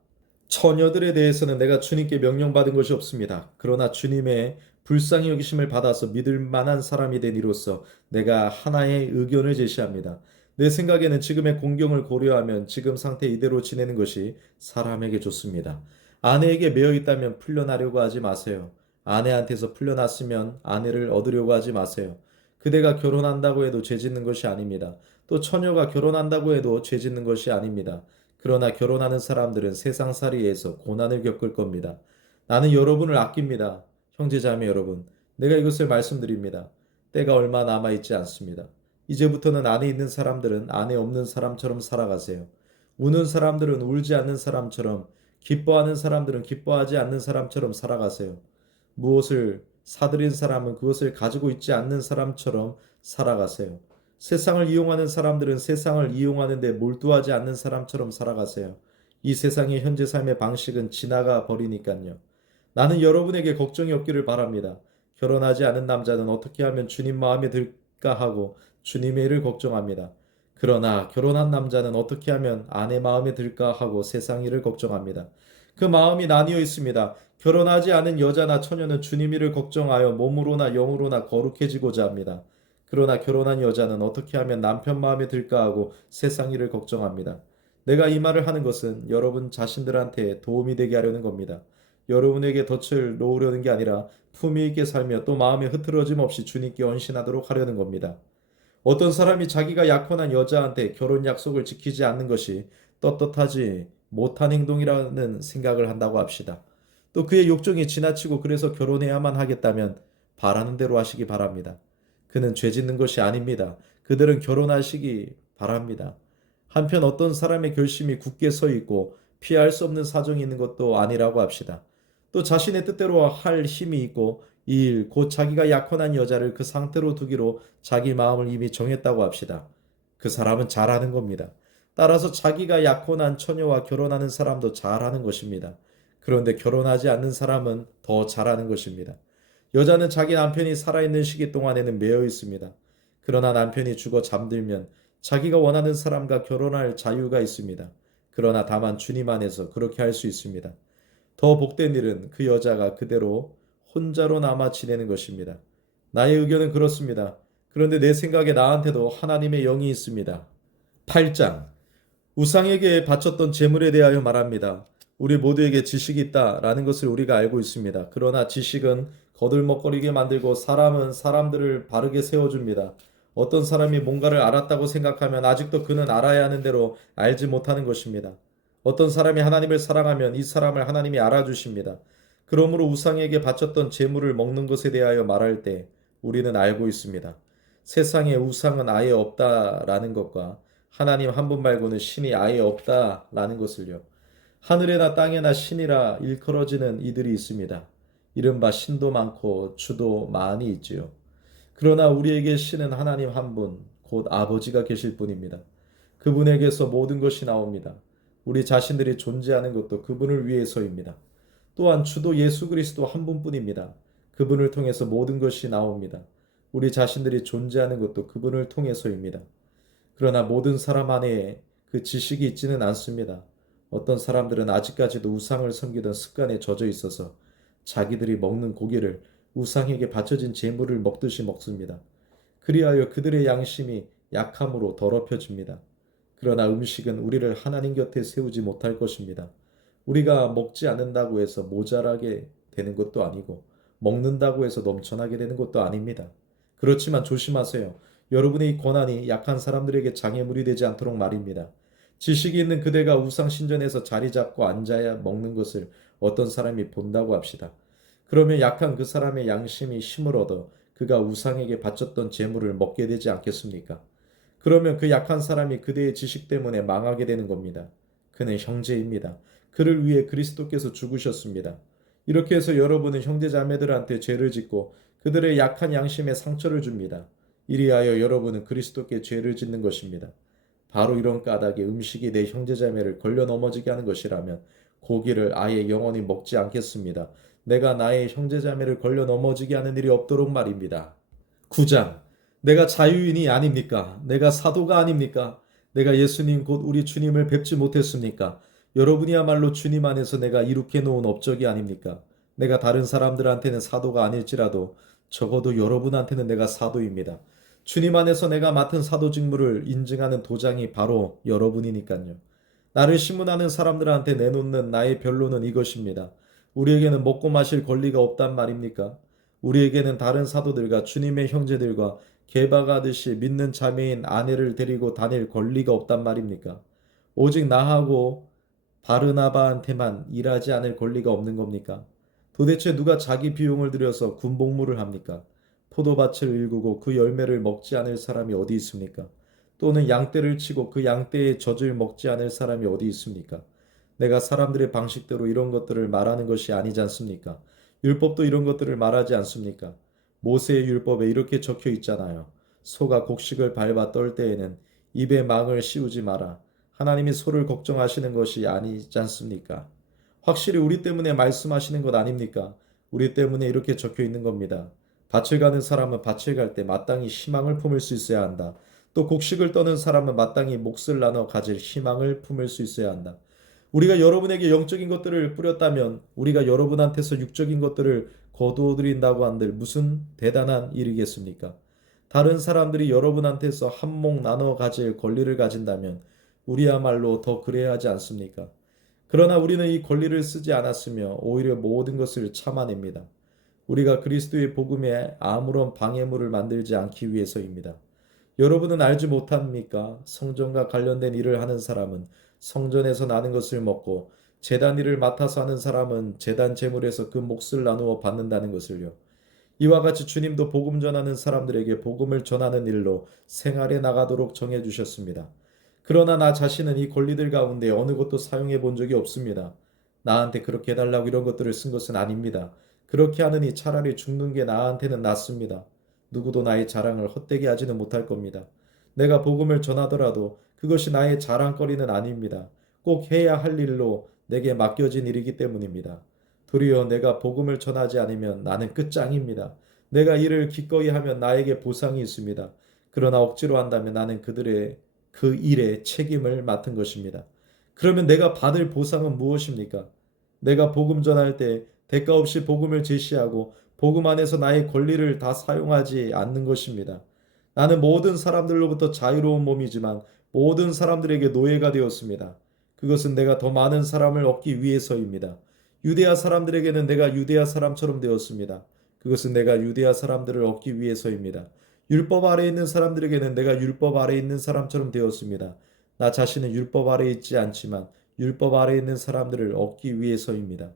처녀들에 대해서는 내가 주님께 명령받은 것이 없습니다. 그러나 주님의 불쌍히 여기심을 받아서 믿을 만한 사람이 된 이로써 내가 하나의 의견을 제시합니다. 내 생각에는 지금의 공경을 고려하면 지금 상태 이대로 지내는 것이 사람에게 좋습니다. 아내에게 매여 있다면 풀려나려고 하지 마세요. 아내한테서 풀려났으면 아내를 얻으려고 하지 마세요. 그대가 결혼한다고 해도 죄 짓는 것이 아닙니다. 또 처녀가 결혼한다고 해도 죄 짓는 것이 아닙니다. 그러나 결혼하는 사람들은 세상살이에서 고난을 겪을 겁니다. 나는 여러분을 아낍니다. 형제자매 여러분, 내가 이것을 말씀드립니다. 때가 얼마 남아있지 않습니다. 이제부터는 안에 있는 사람들은 안에 없는 사람처럼 살아가세요. 우는 사람들은 울지 않는 사람처럼, 기뻐하는 사람들은 기뻐하지 않는 사람처럼 살아가세요. 무엇을 사들인 사람은 그것을 가지고 있지 않는 사람처럼 살아가세요. 세상을 이용하는 사람들은 세상을 이용하는 데 몰두하지 않는 사람처럼 살아가세요. 이 세상의 현재 삶의 방식은 지나가 버리니까요. 나는 여러분에게 걱정이 없기를 바랍니다. 결혼하지 않은 남자는 어떻게 하면 주님 마음에 들까 하고 주님의 일을 걱정합니다. 그러나 결혼한 남자는 어떻게 하면 아내 마음에 들까 하고 세상 일을 걱정합니다. 그 마음이 나뉘어 있습니다. 결혼하지 않은 여자나 처녀는 주님 일을 걱정하여 몸으로나 영으로나 거룩해지고자 합니다. 그러나 결혼한 여자는 어떻게 하면 남편 마음에 들까 하고 세상 일을 걱정합니다. 내가 이 말을 하는 것은 여러분 자신들한테 도움이 되게 하려는 겁니다. 여러분에게 덫을 놓으려는 게 아니라 품위 있게 살며 또 마음에 흐트러짐 없이 주님께 헌신하도록 하려는 겁니다. 어떤 사람이 자기가 약혼한 여자한테 결혼 약속을 지키지 않는 것이 떳떳하지 못한 행동이라는 생각을 한다고 합시다. 또 그의 욕정이 지나치고 그래서 결혼해야만 하겠다면 바라는 대로 하시기 바랍니다. 그는 죄 짓는 것이 아닙니다. 그들은 결혼하시기 바랍니다. 한편 어떤 사람의 결심이 굳게 서 있고 피할 수 없는 사정이 있는 것도 아니라고 합시다. 또 자신의 뜻대로 할 힘이 있고 이 일, 곧 자기가 약혼한 여자를 그 상태로 두기로 자기 마음을 이미 정했다고 합시다. 그 사람은 잘하는 겁니다. 따라서 자기가 약혼한 처녀와 결혼하는 사람도 잘하는 것입니다. 그런데 결혼하지 않는 사람은 더 잘하는 것입니다. 여자는 자기 남편이 살아있는 시기 동안에는 매여 있습니다. 그러나 남편이 죽어 잠들면 자기가 원하는 사람과 결혼할 자유가 있습니다. 그러나 다만 주님 안에서 그렇게 할 수 있습니다. 더 복된 일은 그 여자가 그대로 혼자로 남아 지내는 것입니다. 나의 의견은 그렇습니다. 그런데 내 생각에 나한테도 하나님의 영이 있습니다. 8장 우상에게 바쳤던 재물에 대하여 말합니다. 우리 모두에게 지식이 있다라는 것을 우리가 알고 있습니다. 그러나 지식은 거들먹거리게 만들고 사람은 사람들을 바르게 세워줍니다. 어떤 사람이 뭔가를 알았다고 생각하면 아직도 그는 알아야 하는 대로 알지 못하는 것입니다. 어떤 사람이 하나님을 사랑하면 이 사람을 하나님이 알아주십니다. 그러므로 우상에게 바쳤던 재물을 먹는 것에 대하여 말할 때 우리는 알고 있습니다. 세상에 우상은 아예 없다라는 것과 하나님 한 분 말고는 신이 아예 없다라는 것을요. 하늘에나 땅에나 신이라 일컬어지는 이들이 있습니다. 이른바 신도 많고 주도 많이 있지요. 그러나 우리에게 신은 하나님 한 분, 곧 아버지가 계실 뿐입니다. 그분에게서 모든 것이 나옵니다. 우리 자신들이 존재하는 것도 그분을 위해서입니다. 또한 주도 예수 그리스도 한 분뿐입니다. 그분을 통해서 모든 것이 나옵니다. 우리 자신들이 존재하는 것도 그분을 통해서입니다. 그러나 모든 사람 안에 그 지식이 있지는 않습니다. 어떤 사람들은 아직까지도 우상을 섬기던 습관에 젖어 있어서 자기들이 먹는 고기를 우상에게 바쳐진 제물을 먹듯이 먹습니다. 그리하여 그들의 양심이 약함으로 더럽혀집니다. 그러나 음식은 우리를 하나님 곁에 세우지 못할 것입니다. 우리가 먹지 않는다고 해서 모자라게 되는 것도 아니고 먹는다고 해서 넘쳐나게 되는 것도 아닙니다. 그렇지만 조심하세요. 여러분의 이 권한이 약한 사람들에게 장애물이 되지 않도록 말입니다. 지식이 있는 그대가 우상 신전에서 자리 잡고 앉아야 먹는 것을 어떤 사람이 본다고 합시다. 그러면 약한 그 사람의 양심이 힘을 얻어 그가 우상에게 바쳤던 재물을 먹게 되지 않겠습니까? 그러면 그 약한 사람이 그대의 지식 때문에 망하게 되는 겁니다. 그는 형제입니다. 그를 위해 그리스도께서 죽으셨습니다. 이렇게 해서 여러분은 형제 자매들한테 죄를 짓고 그들의 약한 양심에 상처를 줍니다. 이리하여 여러분은 그리스도께 죄를 짓는 것입니다. 바로 이런 까닭에 음식이 내 형제 자매를 걸려 넘어지게 하는 것이라면 고기를 아예 영원히 먹지 않겠습니다. 내가 나의 형제 자매를 걸려 넘어지게 하는 일이 없도록 말입니다. 9장 내가 자유인이 아닙니까? 내가 사도가 아닙니까? 내가 예수님 곧 우리 주님을 뵙지 못했습니까? 여러분이야말로 주님 안에서 내가 이룩해 놓은 업적이 아닙니까? 내가 다른 사람들한테는 사도가 아닐지라도 적어도 여러분한테는 내가 사도입니다. 주님 안에서 내가 맡은 사도 직무를 인증하는 도장이 바로 여러분이니까요. 나를 신문하는 사람들한테 내놓는 나의 변론은 이것입니다. 우리에게는 먹고 마실 권리가 없단 말입니까? 우리에게는 다른 사도들과 주님의 형제들과 개박하듯이 믿는 자매인 아내를 데리고 다닐 권리가 없단 말입니까? 오직 나하고 바르나바한테만 일하지 않을 권리가 없는 겁니까? 도대체 누가 자기 비용을 들여서 군복무를 합니까? 포도밭을 일구고 그 열매를 먹지 않을 사람이 어디 있습니까? 또는 양떼를 치고 그 양떼의 젖을 먹지 않을 사람이 어디 있습니까? 내가 사람들의 방식대로 이런 것들을 말하는 것이 아니지 않습니까? 율법도 이런 것들을 말하지 않습니까? 모세의 율법에 이렇게 적혀 있잖아요. 소가 곡식을 밟아 떨 때에는 입에 망을 씌우지 마라. 하나님이 소를 걱정하시는 것이 아니지 않습니까? 확실히 우리 때문에 말씀하시는 것 아닙니까? 우리 때문에 이렇게 적혀 있는 겁니다. 밭을 가는 사람은 밭을 갈 때 마땅히 희망을 품을 수 있어야 한다. 또 곡식을 떠는 사람은 마땅히 몫을 나눠 가질 희망을 품을 수 있어야 한다. 우리가 여러분에게 영적인 것들을 뿌렸다면 우리가 여러분한테서 육적인 것들을 거두어들인다고 한들 무슨 대단한 일이겠습니까? 다른 사람들이 여러분한테서 한몫 나눠 가질 권리를 가진다면 우리야말로 더 그래야 하지 않습니까? 그러나 우리는 이 권리를 쓰지 않았으며 오히려 모든 것을 참아냅니다. 우리가 그리스도의 복음에 아무런 방해물을 만들지 않기 위해서입니다. 여러분은 알지 못합니까? 성전과 관련된 일을 하는 사람은 성전에서 나는 것을 먹고 제단 일을 맡아서 하는 사람은 제단 제물에서 그 몫을 나누어 받는다는 것을요. 이와 같이 주님도 복음 전하는 사람들에게 복음을 전하는 일로 생활에 나가도록 정해 주셨습니다. 그러나 나 자신은 이 권리들 가운데 어느 것도 사용해 본 적이 없습니다. 나한테 그렇게 해달라고 이런 것들을 쓴 것은 아닙니다. 그렇게 하느니 차라리 죽는 게 나한테는 낫습니다. 누구도 나의 자랑을 헛되게 하지는 못할 겁니다. 내가 복음을 전하더라도 그것이 나의 자랑거리는 아닙니다. 꼭 해야 할 일로 내게 맡겨진 일이기 때문입니다. 도리어 내가 복음을 전하지 않으면 나는 끝장입니다. 내가 이를 기꺼이 하면 나에게 보상이 있습니다. 그러나 억지로 한다면 나는 그들의 그 일에 책임을 맡은 것입니다. 그러면 내가 받을 보상은 무엇입니까? 내가 복음 전할 때 대가 없이 복음을 제시하고 복음 안에서 나의 권리를 다 사용하지 않는 것입니다. 나는 모든 사람들로부터 자유로운 몸이지만 모든 사람들에게 노예가 되었습니다. 그것은 내가 더 많은 사람을 얻기 위해서입니다. 유대아 사람들에게는 내가 유대아 사람처럼 되었습니다. 그것은 내가 유대아 사람들을 얻기 위해서입니다. 율법 아래에 있는 사람들에게는 내가 율법 아래에 있는 사람처럼 되었습니다. 나 자신은 율법 아래에 있지 않지만 율법 아래에 있는 사람들을 얻기 위해서입니다.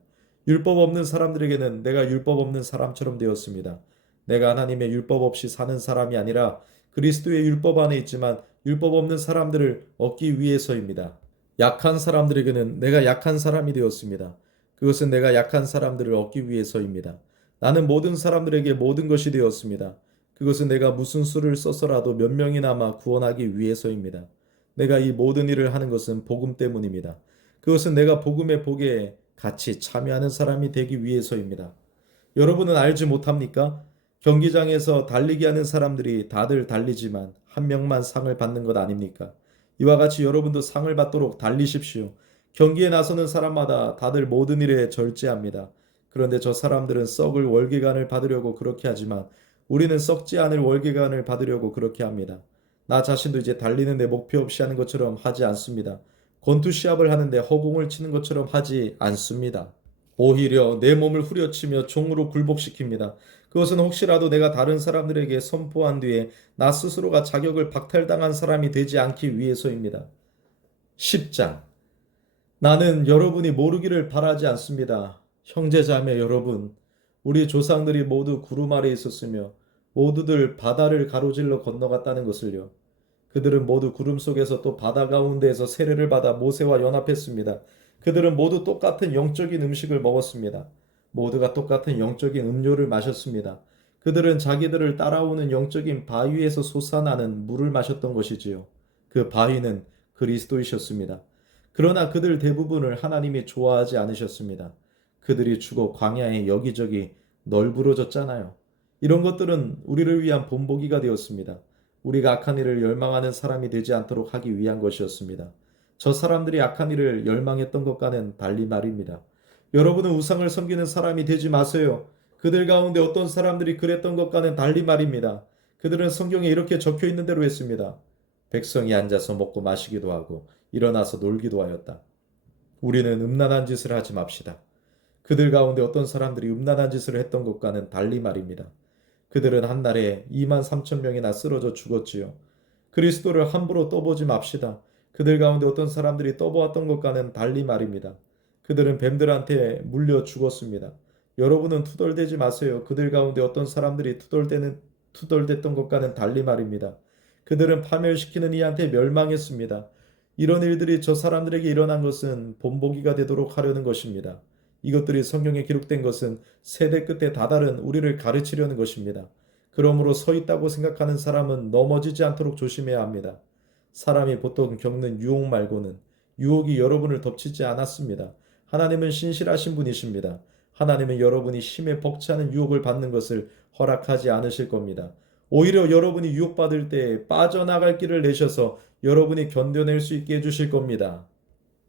율법 없는 사람들에게는 내가 율법 없는 사람처럼 되었습니다. 내가 하나님의 율법 없이 사는 사람이 아니라 그리스도의 율법 안에 있지만 율법 없는 사람들을 얻기 위해서입니다. 약한 사람들에게는 내가 약한 사람이 되었습니다. 그것은 내가 약한 사람들을 얻기 위해서입니다. 나는 모든 사람들에게 모든 것이 되었습니다. 그것은 내가 무슨 수를 써서라도 몇 명이나마 구원하기 위해서입니다. 내가 이 모든 일을 하는 것은 복음 때문입니다. 그것은 내가 복음의 복에 같이 참여하는 사람이 되기 위해서입니다. 여러분은 알지 못합니까? 경기장에서 달리기 하는 사람들이 다들 달리지만 한 명만 상을 받는 것 아닙니까? 이와 같이 여러분도 상을 받도록 달리십시오. 경기에 나서는 사람마다 다들 모든 일에 절제합니다. 그런데 저 사람들은 썩을 월계관을 받으려고 그렇게 하지만 우리는 썩지 않을 월계관을 받으려고 그렇게 합니다. 나 자신도 이제 달리는 데 목표 없이 하는 것처럼 하지 않습니다. 권투 시합을 하는데 허공을 치는 것처럼 하지 않습니다. 오히려 내 몸을 후려치며 종으로 굴복시킵니다. 그것은 혹시라도 내가 다른 사람들에게 선포한 뒤에 나 스스로가 자격을 박탈당한 사람이 되지 않기 위해서입니다. 10장. 나는 여러분이 모르기를 바라지 않습니다. 형제자매 여러분, 우리 조상들이 모두 구름 아래 있었으며 모두들 바다를 가로질러 건너갔다는 것을요. 그들은 모두 구름 속에서 또 바다 가운데에서 세례를 받아 모세와 연합했습니다. 그들은 모두 똑같은 영적인 음식을 먹었습니다. 모두가 똑같은 영적인 음료를 마셨습니다. 그들은 자기들을 따라오는 영적인 바위에서 솟아나는 물을 마셨던 것이지요. 그 바위는 그리스도이셨습니다. 그러나 그들 대부분을 하나님이 좋아하지 않으셨습니다. 그들이 죽어 광야에 여기저기 널브러졌잖아요. 이런 것들은 우리를 위한 본보기가 되었습니다. 우리가 악한 일을 열망하는 사람이 되지 않도록 하기 위한 것이었습니다. 저 사람들이 악한 일을 열망했던 것과는 달리 말입니다. 여러분은 우상을 섬기는 사람이 되지 마세요. 그들 가운데 어떤 사람들이 그랬던 것과는 달리 말입니다. 그들은 성경에 이렇게 적혀 있는 대로 했습니다. 백성이 앉아서 먹고 마시기도 하고 일어나서 놀기도 하였다. 우리는 음란한 짓을 하지 맙시다. 그들 가운데 어떤 사람들이 음란한 짓을 했던 것과는 달리 말입니다. 그들은 한날에 2만 3천 명이나 쓰러져 죽었지요. 그리스도를 함부로 떠보지 맙시다. 그들 가운데 어떤 사람들이 떠보았던 것과는 달리 말입니다. 그들은 뱀들한테 물려 죽었습니다. 여러분은 투덜대지 마세요. 그들 가운데 어떤 사람들이 투덜댔던 것과는 달리 말입니다. 그들은 파멸시키는 이한테 멸망했습니다. 이런 일들이 저 사람들에게 일어난 것은 본보기가 되도록 하려는 것입니다. 이것들이 성경에 기록된 것은 세대 끝에 다다른 우리를 가르치려는 것입니다. 그러므로 서 있다고 생각하는 사람은 넘어지지 않도록 조심해야 합니다. 사람이 보통 겪는 유혹 말고는 유혹이 여러분을 덮치지 않았습니다. 하나님은 신실하신 분이십니다. 하나님은 여러분이 힘에 벅차는 유혹을 받는 것을 허락하지 않으실 겁니다. 오히려 여러분이 유혹받을 때 빠져나갈 길을 내셔서 여러분이 견뎌낼 수 있게 해주실 겁니다.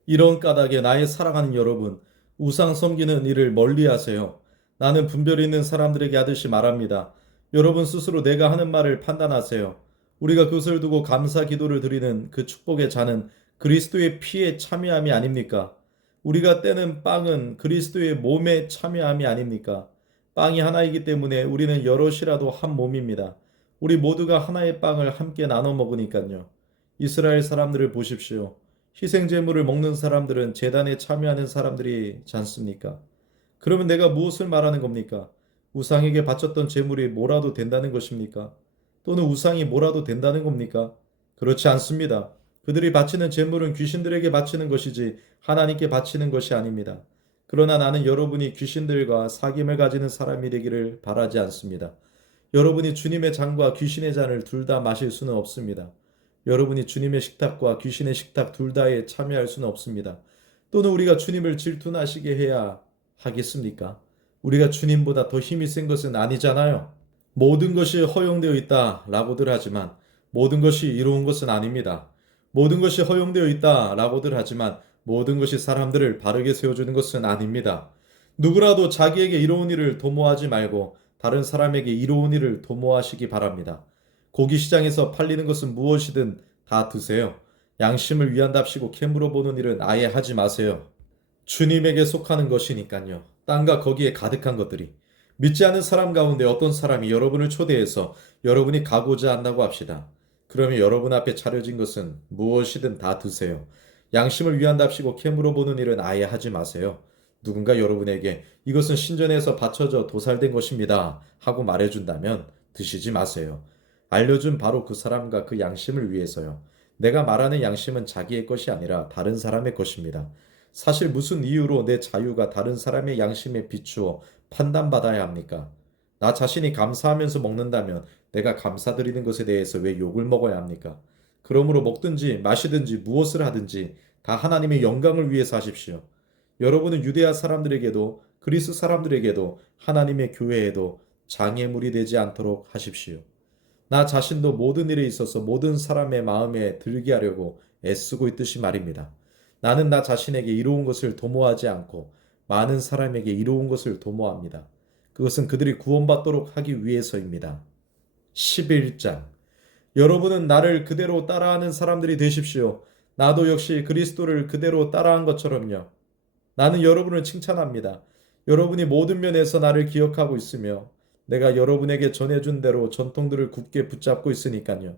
이런 까닭에 나의 사랑하는 여러분, 우상 섬기는 일을 멀리 하세요. 나는 분별 있는 사람들에게 하듯이 말합니다. 여러분 스스로 내가 하는 말을 판단하세요. 우리가 그것을 두고 감사 기도를 드리는 그 축복의 잔은 그리스도의 피에 참여함이 아닙니까? 우리가 떼는 빵은 그리스도의 몸에 참여함이 아닙니까? 빵이 하나이기 때문에 우리는 여럿이라도 한 몸입니다. 우리 모두가 하나의 빵을 함께 나눠 먹으니까요. 이스라엘 사람들을 보십시오. 희생제물을 먹는 사람들은 제단에 참여하는 사람들이지 않습니까? 그러면 내가 무엇을 말하는 겁니까? 우상에게 바쳤던 제물이 뭐라도 된다는 것입니까? 또는 우상이 뭐라도 된다는 겁니까? 그렇지 않습니다. 그들이 바치는 제물은 귀신들에게 바치는 것이지 하나님께 바치는 것이 아닙니다. 그러나 나는 여러분이 귀신들과 사귐을 가지는 사람이 되기를 바라지 않습니다. 여러분이 주님의 잔과 귀신의 잔을 둘 다 마실 수는 없습니다. 여러분이 주님의 식탁과 귀신의 식탁 둘 다에 참여할 수는 없습니다. 또는 우리가 주님을 질투나시게 해야 하겠습니까? 우리가 주님보다 더 힘이 센 것은 아니잖아요. 모든 것이 허용되어 있다라고들 하지만 모든 것이 이로운 것은 아닙니다. 모든 것이 허용되어 있다라고들 하지만 모든 것이 사람들을 바르게 세워주는 것은 아닙니다. 누구라도 자기에게 이로운 일을 도모하지 말고 다른 사람에게 이로운 일을 도모하시기 바랍니다. 고기 시장에서 팔리는 것은 무엇이든 다 드세요. 양심을 위한답시고 캐물어 보는 일은 아예 하지 마세요. 주님에게 속하는 것이니까요. 땅과 거기에 가득한 것들이. 믿지 않는 사람 가운데 어떤 사람이 여러분을 초대해서 여러분이 가고자 한다고 합시다. 그러면 여러분 앞에 차려진 것은 무엇이든 다 드세요. 양심을 위한답시고 캐물어 보는 일은 아예 하지 마세요. 누군가 여러분에게 이것은 신전에서 바쳐져 도살된 것입니다 하고 말해준다면 드시지 마세요. 알려준 바로 그 사람과 그 양심을 위해서요. 내가 말하는 양심은 자기의 것이 아니라 다른 사람의 것입니다. 사실 무슨 이유로 내 자유가 다른 사람의 양심에 비추어 판단받아야 합니까? 나 자신이 감사하면서 먹는다면 내가 감사드리는 것에 대해서 왜 욕을 먹어야 합니까? 그러므로 먹든지 마시든지 무엇을 하든지 다 하나님의 영광을 위해서 하십시오. 여러분은 유대아 사람들에게도 그리스 사람들에게도 하나님의 교회에도 장애물이 되지 않도록 하십시오. 나 자신도 모든 일에 있어서 모든 사람의 마음에 들게 하려고 애쓰고 있듯이 말입니다. 나는 나 자신에게 이로운 것을 도모하지 않고 많은 사람에게 이로운 것을 도모합니다. 그것은 그들이 구원받도록 하기 위해서입니다. 11장. 여러분은 나를 그대로 따라하는 사람들이 되십시오. 나도 역시 그리스도를 그대로 따라한 것처럼요. 나는 여러분을 칭찬합니다. 여러분이 모든 면에서 나를 기억하고 있으며 내가 여러분에게 전해준 대로 전통들을 굳게 붙잡고 있으니까요.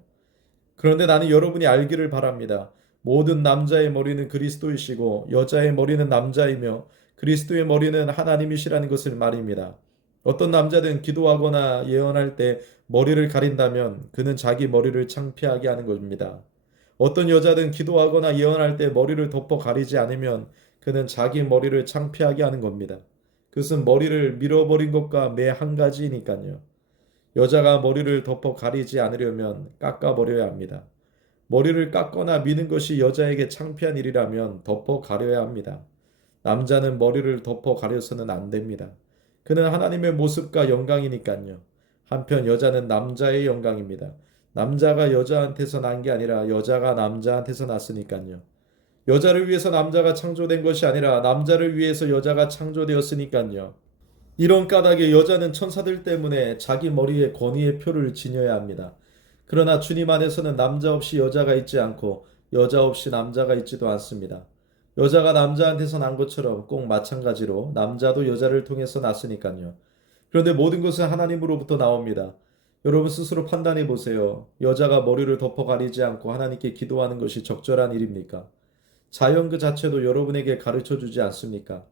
그런데 나는 여러분이 알기를 바랍니다. 모든 남자의 머리는 그리스도이시고 여자의 머리는 남자이며 그리스도의 머리는 하나님이시라는 것을 말입니다. 어떤 남자든 기도하거나 예언할 때 머리를 가린다면 그는 자기 머리를 창피하게 하는 것입니다. 어떤 여자든 기도하거나 예언할 때 머리를 덮어 가리지 않으면 그는 자기 머리를 창피하게 하는 겁니다. 그것은 머리를 밀어버린 것과 매 한 가지이니까요. 여자가 머리를 덮어 가리지 않으려면 깎아버려야 합니다. 머리를 깎거나 미는 것이 여자에게 창피한 일이라면 덮어 가려야 합니다. 남자는 머리를 덮어 가려서는 안 됩니다. 그는 하나님의 모습과 영광이니까요. 한편 여자는 남자의 영광입니다. 남자가 여자한테서 난 게 아니라 여자가 남자한테서 났으니까요. 여자를 위해서 남자가 창조된 것이 아니라 남자를 위해서 여자가 창조되었으니까요. 이런 까닭에 여자는 천사들 때문에 자기 머리에 권위의 표를 지녀야 합니다. 그러나 주님 안에서는 남자 없이 여자가 있지 않고 여자 없이 남자가 있지도 않습니다. 여자가 남자한테서 난 것처럼 꼭 마찬가지로 남자도 여자를 통해서 났으니까요. 그런데 모든 것은 하나님으로부터 나옵니다. 여러분 스스로 판단해 보세요. 여자가 머리를 덮어 가리지 않고 하나님께 기도하는 것이 적절한 일입니까? 자연 그 자체도 여러분에게 가르쳐 주지 않습니까?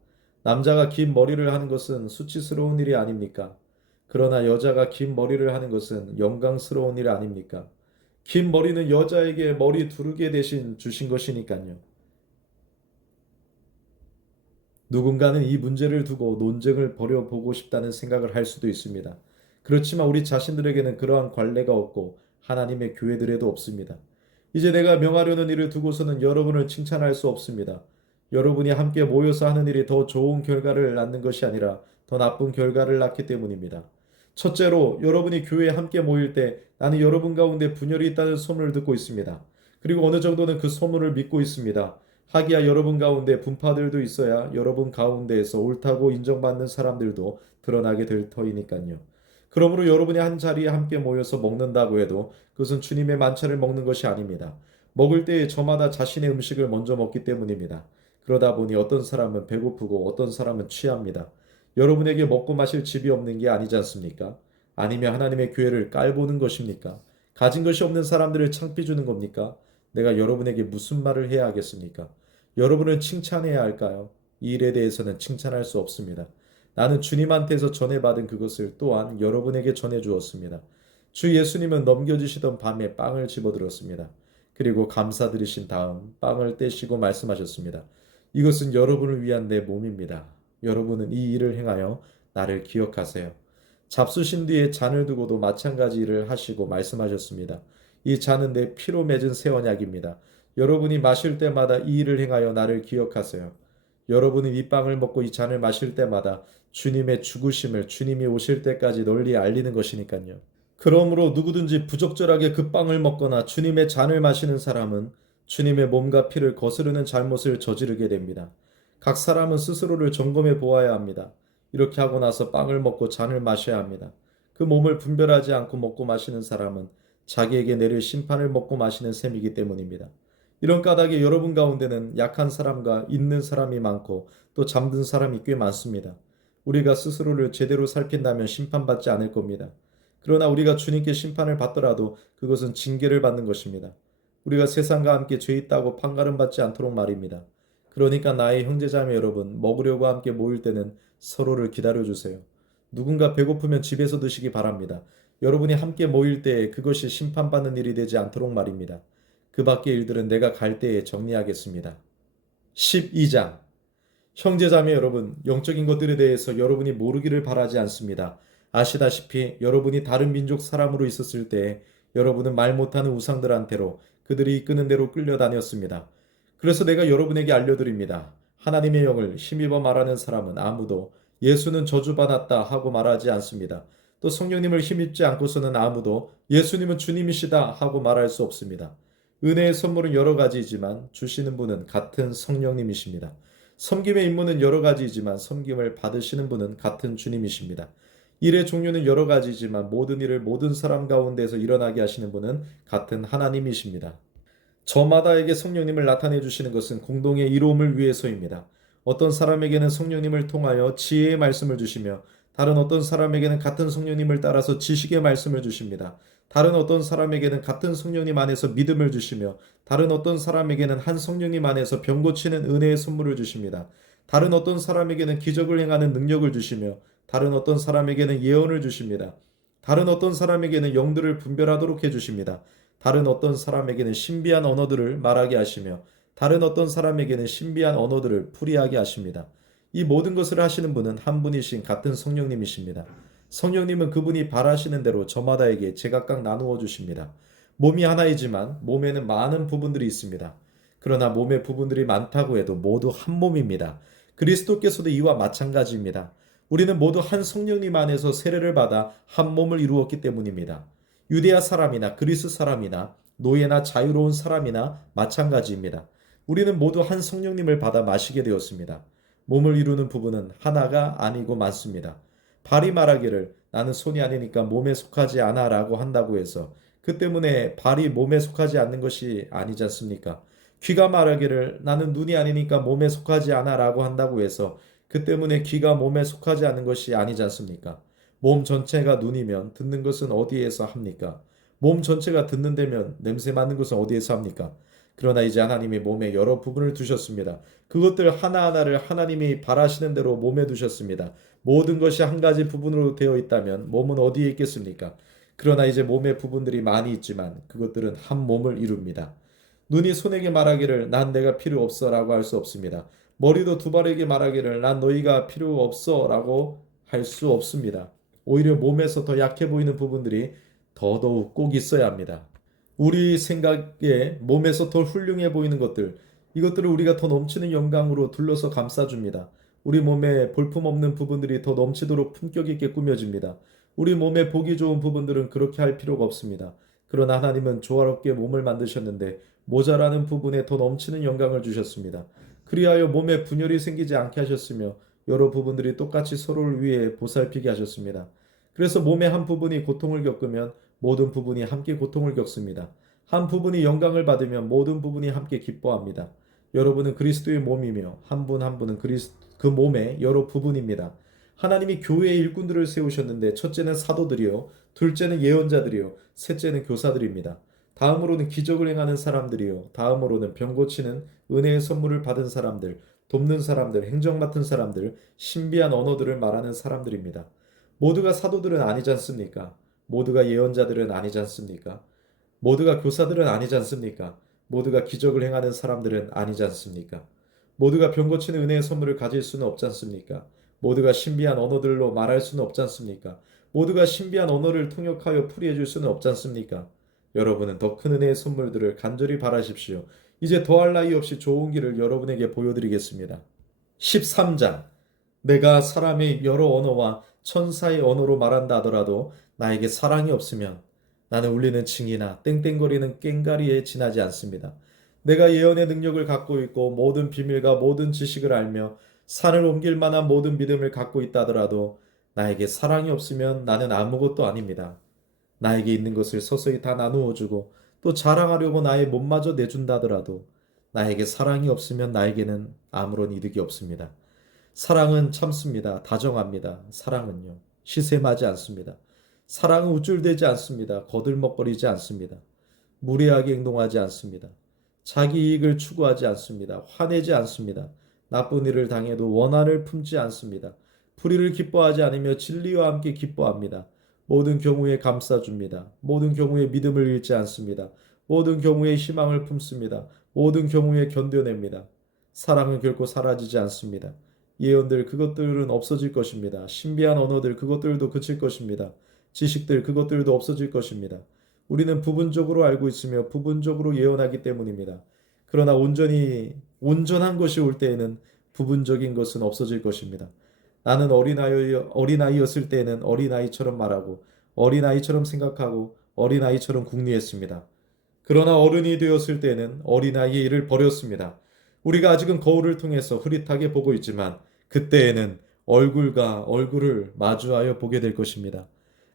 남자가 긴 머리를 하는 것은 수치스러운 일이 아닙니까? 그러나 여자가 긴 머리를 하는 것은 영광스러운 일 아닙니까? 긴 머리는 여자에게 머리 두르게 대신 주신 것이니까요. 누군가는 이 문제를 두고 논쟁을 벌여보고 싶다는 생각을 할 수도 있습니다. 그렇지만 우리 자신들에게는 그러한 관례가 없고 하나님의 교회들에도 없습니다. 이제 내가 명하려는 일을 두고서는 여러분을 칭찬할 수 없습니다. 여러분이 함께 모여서 하는 일이 더 좋은 결과를 낳는 것이 아니라 더 나쁜 결과를 낳기 때문입니다. 첫째로 여러분이 교회에 함께 모일 때 나는 여러분 가운데 분열이 있다는 소문을 듣고 있습니다. 그리고 어느 정도는 그 소문을 믿고 있습니다. 하기야 여러분 가운데 분파들도 있어야 여러분 가운데에서 옳다고 인정받는 사람들도 드러나게 될 터이니까요. 그러므로 여러분이 한 자리에 함께 모여서 먹는다고 해도 그것은 주님의 만찬을 먹는 것이 아닙니다. 먹을 때에 저마다 자신의 음식을 먼저 먹기 때문입니다. 그러다 보니 어떤 사람은 배고프고 어떤 사람은 취합니다. 여러분에게 먹고 마실 집이 없는 게 아니지 않습니까? 아니면 하나님의 교회를 깔보는 것입니까? 가진 것이 없는 사람들을 창피 주는 겁니까? 내가 여러분에게 무슨 말을 해야 하겠습니까? 여러분을 칭찬해야 할까요? 이 일에 대해서는 칭찬할 수 없습니다. 나는 주님한테서 전해받은 그것을 또한 여러분에게 전해 주었습니다. 주 예수님은 넘겨주시던 밤에 빵을 집어들었습니다. 그리고 감사드리신 다음 빵을 떼시고 말씀하셨습니다. 이것은 여러분을 위한 내 몸입니다. 여러분은 이 일을 행하여 나를 기억하세요. 잡수신 뒤에 잔을 두고도 마찬가지 일을 하시고 말씀하셨습니다. 이 잔은 내 피로 맺은 새 언약입니다. 여러분이 마실 때마다 이 일을 행하여 나를 기억하세요. 여러분은 이 빵을 먹고 이 잔을 마실 때마다 주님의 죽으심을 주님이 오실 때까지 널리 알리는 것이니까요. 그러므로 누구든지 부적절하게 그 빵을 먹거나 주님의 잔을 마시는 사람은 주님의 몸과 피를 거스르는 잘못을 저지르게 됩니다. 각 사람은 스스로를 점검해 보아야 합니다. 이렇게 하고 나서 빵을 먹고 잔을 마셔야 합니다. 그 몸을 분별하지 않고 먹고 마시는 사람은 자기에게 내릴 심판을 먹고 마시는 셈이기 때문입니다. 이런 까닭에 여러분 가운데는 약한 사람과 있는 사람이 많고 또 잠든 사람이 꽤 많습니다. 우리가 스스로를 제대로 살핀다면 심판받지 않을 겁니다. 그러나 우리가 주님께 심판을 받더라도 그것은 징계를 받는 것입니다. 우리가 세상과 함께 죄 있다고 판가름받지 않도록 말입니다. 그러니까 나의 형제자매 여러분, 먹으려고 함께 모일 때는 서로를 기다려주세요. 누군가 배고프면 집에서 드시기 바랍니다. 여러분이 함께 모일 때 그것이 심판받는 일이 되지 않도록 말입니다. 그 밖의 일들은 내가 갈 때에 정리하겠습니다. 12장. 형제자매 여러분, 영적인 것들에 대해서 여러분이 모르기를 바라지 않습니다. 아시다시피 여러분이 다른 민족 사람으로 있었을 때 여러분은 말 못하는 우상들한테로 그들이 이끄는 대로 끌려다녔습니다. 그래서 내가 여러분에게 알려드립니다. 하나님의 영을 힘입어 말하는 사람은 아무도 예수는 저주받았다 하고 말하지 않습니다. 또 성령님을 힘입지 않고서는 아무도 예수님은 주님이시다 하고 말할 수 없습니다. 은혜의 선물은 여러 가지이지만 주시는 분은 같은 성령님이십니다. 섬김의 임무는 여러 가지이지만 섬김을 받으시는 분은 같은 주님이십니다. 일의 종류는 여러 가지이지만 모든 일을 모든 사람 가운데서 일어나게 하시는 분은 같은 하나님이십니다. 저마다에게 성령님을 나타내 주시는 것은 공동의 이로움을 위해서입니다. 어떤 사람에게는 성령님을 통하여 지혜의 말씀을 주시며 다른 어떤 사람에게는 같은 성령님을 따라서 지식의 말씀을 주십니다. 다른 어떤 사람에게는 같은 성령님 안에서 믿음을 주시며 다른 어떤 사람에게는 한 성령님 안에서 병 고치는 은혜의 선물을 주십니다. 다른 어떤 사람에게는 기적을 행하는 능력을 주시며 다른 어떤 사람에게는 예언을 주십니다. 다른 어떤 사람에게는 영들을 분별하도록 해주십니다. 다른 어떤 사람에게는 신비한 언어들을 말하게 하시며 다른 어떤 사람에게는 신비한 언어들을 풀이하게 하십니다. 이 모든 것을 하시는 분은 한 분이신 같은 성령님이십니다. 성령님은 그분이 바라시는 대로 저마다에게 제각각 나누어 주십니다. 몸이 하나이지만 몸에는 많은 부분들이 있습니다. 그러나 몸의 부분들이 많다고 해도 모두 한 몸입니다. 그리스도께서도 이와 마찬가지입니다. 우리는 모두 한 성령님 안에서 세례를 받아 한 몸을 이루었기 때문입니다. 유대아 사람이나 그리스 사람이나 노예나 자유로운 사람이나 마찬가지입니다. 우리는 모두 한 성령님을 받아 마시게 되었습니다. 몸을 이루는 부분은 하나가 아니고 많습니다. 발이 말하기를 나는 손이 아니니까 몸에 속하지 않아 라고 한다고 해서 그 때문에 발이 몸에 속하지 않는 것이 아니지 않습니까? 귀가 말하기를 나는 눈이 아니니까 몸에 속하지 않아 라고 한다고 해서 그 때문에 귀가 몸에 속하지 않는 것이 아니지 않습니까? 몸 전체가 눈이면 듣는 것은 어디에서 합니까? 몸 전체가 듣는다면 냄새 맡는 것은 어디에서 합니까? 그러나 이제 하나님이 몸에 여러 부분을 두셨습니다. 그것들 하나하나를 하나님이 바라시는 대로 몸에 두셨습니다. 모든 것이 한 가지 부분으로 되어 있다면 몸은 어디에 있겠습니까? 그러나 이제 몸의 부분들이 많이 있지만 그것들은 한 몸을 이룹니다. 눈이 손에게 말하기를 난 내가 필요 없어 라고 할 수 없습니다. 머리도 두 발에게 말하기를 난 너희가 필요 없어 라고 할 수 없습니다. 오히려 몸에서 더 약해 보이는 부분들이 더더욱 꼭 있어야 합니다. 우리 생각에 몸에서 더 훌륭해 보이는 것들, 이것들을 우리가 더 넘치는 영광으로 둘러서 감싸줍니다. 우리 몸에 볼품없는 부분들이 더 넘치도록 품격 있게 꾸며집니다. 우리 몸에 보기 좋은 부분들은 그렇게 할 필요가 없습니다. 그러나 하나님은 조화롭게 몸을 만드셨는데 모자라는 부분에 더 넘치는 영광을 주셨습니다. 그리하여 몸에 분열이 생기지 않게 하셨으며 여러 부분들이 똑같이 서로를 위해 보살피게 하셨습니다. 그래서 몸의 한 부분이 고통을 겪으면 모든 부분이 함께 고통을 겪습니다. 한 부분이 영광을 받으면 모든 부분이 함께 기뻐합니다. 여러분은 그리스도의 몸이며 한 분 한 분은 그 몸의 여러 부분입니다. 하나님이 교회의 일꾼들을 세우셨는데 첫째는 사도들이요, 둘째는 예언자들이요, 셋째는 교사들입니다. 다음으로는 기적을 행하는 사람들이요, 다음으로는 병 고치는 은혜의 선물을 받은 사람들, 돕는 사람들, 행정 맡은 사람들, 신비한 언어들을 말하는 사람들입니다. 모두가 사도들은 아니지 않습니까? 모두가 예언자들은 아니지 않습니까? 모두가 교사들은 아니지 않습니까? 모두가 기적을 행하는 사람들은 아니지 않습니까? 모두가 병 고치는 은혜의 선물을 가질 수는 없지 않습니까? 모두가 신비한 언어들로 말할 수는 없지 않습니까? 모두가 신비한 언어를 통역하여 풀이해 줄 수는 없지 않습니까? 여러분은 더 큰 은혜의 선물들을 간절히 바라십시오. 이제 더할 나위 없이 좋은 길을 여러분에게 보여드리겠습니다. 13장. 내가 사람의 여러 언어와 천사의 언어로 말한다 하더라도 나에게 사랑이 없으면 나는 울리는 징이나 땡땡거리는 꽹가리에 지나지 않습니다. 내가 예언의 능력을 갖고 있고 모든 비밀과 모든 지식을 알며 산을 옮길 만한 모든 믿음을 갖고 있다 하더라도 나에게 사랑이 없으면 나는 아무것도 아닙니다. 나에게 있는 것을 서서히 다 나누어 주고 또 자랑하려고 나의 몸마저 내준다 하더라도 나에게 사랑이 없으면 나에게는 아무런 이득이 없습니다. 사랑은 참습니다. 다정합니다. 사랑은요, 시샘하지 않습니다. 사랑은 우쭐대지 않습니다. 거들먹거리지 않습니다. 무례하게 행동하지 않습니다. 자기 이익을 추구하지 않습니다. 화내지 않습니다. 나쁜 일을 당해도 원한을 품지 않습니다. 불의를 기뻐하지 않으며 진리와 함께 기뻐합니다. 모든 경우에 감싸줍니다. 모든 경우에 믿음을 잃지 않습니다. 모든 경우에 희망을 품습니다. 모든 경우에 견뎌냅니다. 사랑은 결코 사라지지 않습니다. 예언들 그것들은 없어질 것입니다. 신비한 언어들 그것들도 그칠 것입니다. 지식들 그것들도 없어질 것입니다. 우리는 부분적으로 알고 있으며 부분적으로 예언하기 때문입니다. 그러나 온전한 것이 올 때에는 부분적인 것은 없어질 것입니다. 나는 어린아이였을 때에는 어린아이처럼 말하고 어린아이처럼 생각하고 어린아이처럼 궁리했습니다. 그러나 어른이 되었을 때에는 어린아이의 일을 버렸습니다. 우리가 아직은 거울을 통해서 흐릿하게 보고 있지만 그때에는 얼굴과 얼굴을 마주하여 보게 될 것입니다.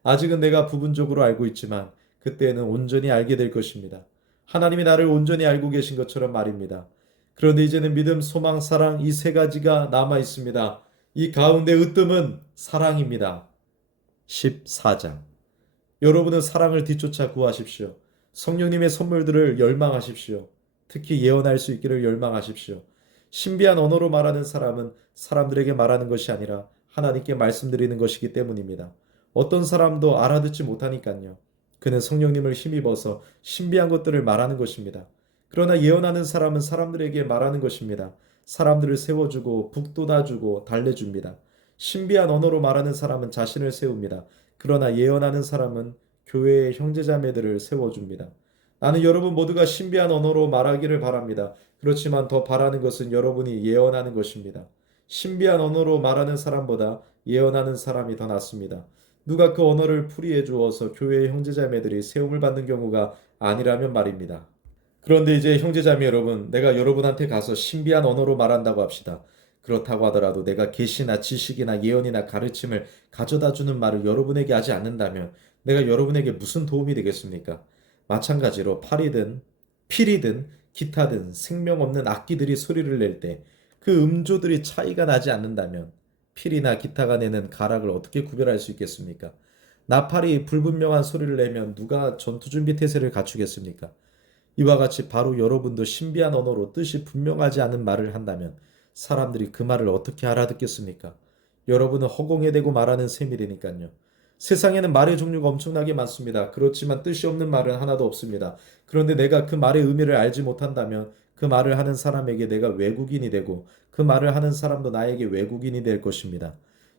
아직은 내가 부분적으로 알고 있지만 그때에는 온전히 알게 될 것입니다. 하나님이 나를 온전히 알고 계신 것처럼 말입니다. 그런데 이제는 믿음, 소망, 사랑 이 세 가지가 남아 있습니다. 이 가운데 으뜸은 사랑입니다. 14장. 여러분은 사랑을 뒤쫓아 구하십시오. 성령님의 선물들을 열망하십시오. 특히 예언할 수 있기를 열망하십시오. 신비한 언어로 말하는 사람은 사람들에게 말하는 것이 아니라 하나님께 말씀드리는 것이기 때문입니다. 어떤 사람도 알아듣지 못하니까요. 그는 성령님을 힘입어서 신비한 것들을 말하는 것입니다. 그러나 예언하는 사람은 사람들에게 말하는 것입니다. 사람들을 세워주고 북돋아주고 달래줍니다. 신비한 언어로 말하는 사람은 자신을 세웁니다. 그러나 예언하는 사람은 교회의 형제자매들을 세워줍니다. 나는 여러분 모두가 신비한 언어로 말하기를 바랍니다. 그렇지만 더 바라는 것은 여러분이 예언하는 것입니다. 신비한 언어로 말하는 사람보다 예언하는 사람이 더 낫습니다. 누가 그 언어를 풀이해 주어서 교회의 형제자매들이 세움을 받는 경우가 아니라면 말입니다. 그런데 이제 형제자매 여러분, 내가 여러분한테 가서 신비한 언어로 말한다고 합시다. 그렇다고 하더라도 내가 계시나 지식이나 예언이나 가르침을 가져다 주는 말을 여러분에게 하지 않는다면 내가 여러분에게 무슨 도움이 되겠습니까? 마찬가지로 팔이든 필이든 기타든 생명 없는 악기들이 소리를 낼 때 그 음조들이 차이가 나지 않는다면 필이나 기타가 내는 가락을 어떻게 구별할 수 있겠습니까? 나팔이 불분명한 소리를 내면 누가 전투준비 태세를 갖추겠습니까? 이와 같이 바로 여러분도 신비한 언어로 뜻이 분명하지 않은 말을 한다면 사람들이 그 말을 어떻게 알아듣겠습니까? 여러분은 허공에 대고 말하는 셈이 되니까요. 세상에는 말의 종류가 엄청나게 많습니다. 그렇지만 뜻이 없는 말은 하나도 없습니다. 그런데 내가 그 말의 의미를 알지 못한다면 그 말을 하는 사람에게 내가 외국인이 되고 그 말을 하는 사람도 나에게 외국인이 될 것입니다.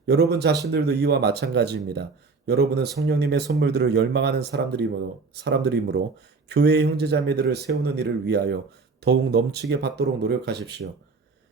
여러분 자신들도 이와 마찬가지입니다. 여러분은 성령님의 선물들을 열망하는 사람들이므로 교회의 형제자매들을 세우는 일을 위하여 더욱 넘치게 받도록 노력하십시오.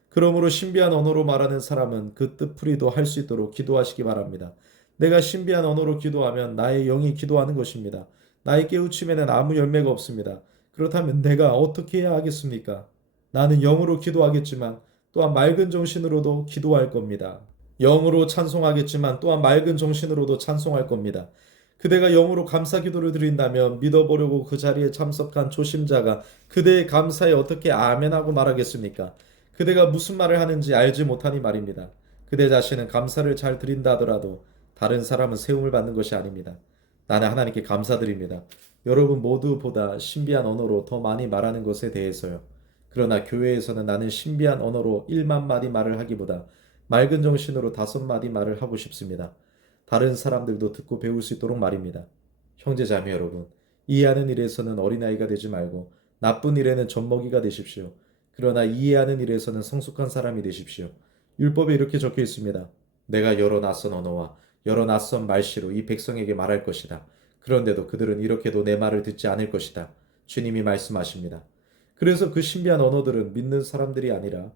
그러므로 신비한 언어로 말하는 사람은 그 뜻풀이도 할 수 있도록 기도하시기 바랍니다. 내가 신비한 언어로 기도하면 나의 영이 기도하는 것입니다. 나의 깨우침에는 아무 열매가 없습니다. 그렇다면 내가 어떻게 해야 하겠습니까? 나는 영으로 기도하겠지만 또한 맑은 정신으로도 기도할 겁니다. 영으로 찬송하겠지만 또한 맑은 정신으로도 찬송할 겁니다. 그대가 영으로 감사 기도를 드린다면 믿어보려고 그 자리에 참석한 초심자가 그대의 감사에 어떻게 아멘하고 말하겠습니까? 그대가 무슨 말을 하는지 알지 못하니 말입니다. 그대 자신은 감사를 잘 드린다 하더라도 다른 사람은 세움을 받는 것이 아닙니다. 나는 하나님께 감사드립니다. 여러분 모두보다 신비한 언어로 더 많이 말하는 것에 대해서요. 그러나 교회에서는 나는 신비한 언어로 1만 마디 말을 하기보다 맑은 정신으로 5마디 말을 하고 싶습니다. 다른 사람들도 듣고 배울 수 있도록 말입니다. 형제자매 여러분, 이해하는 일에서는 어린아이가 되지 말고 나쁜 일에는 젖먹이가 되십시오. 그러나 이해하는 일에서는 성숙한 사람이 되십시오. 율법에 이렇게 적혀 있습니다. 내가 여러 낯선 언어와 여러 낯선 말씨로 이 백성에게 말할 것이다. 그런데도 그들은 이렇게도 내 말을 듣지 않을 것이다. 주님이 말씀하십니다. 그래서 그 신비한 언어들은 믿는 사람들이 아니라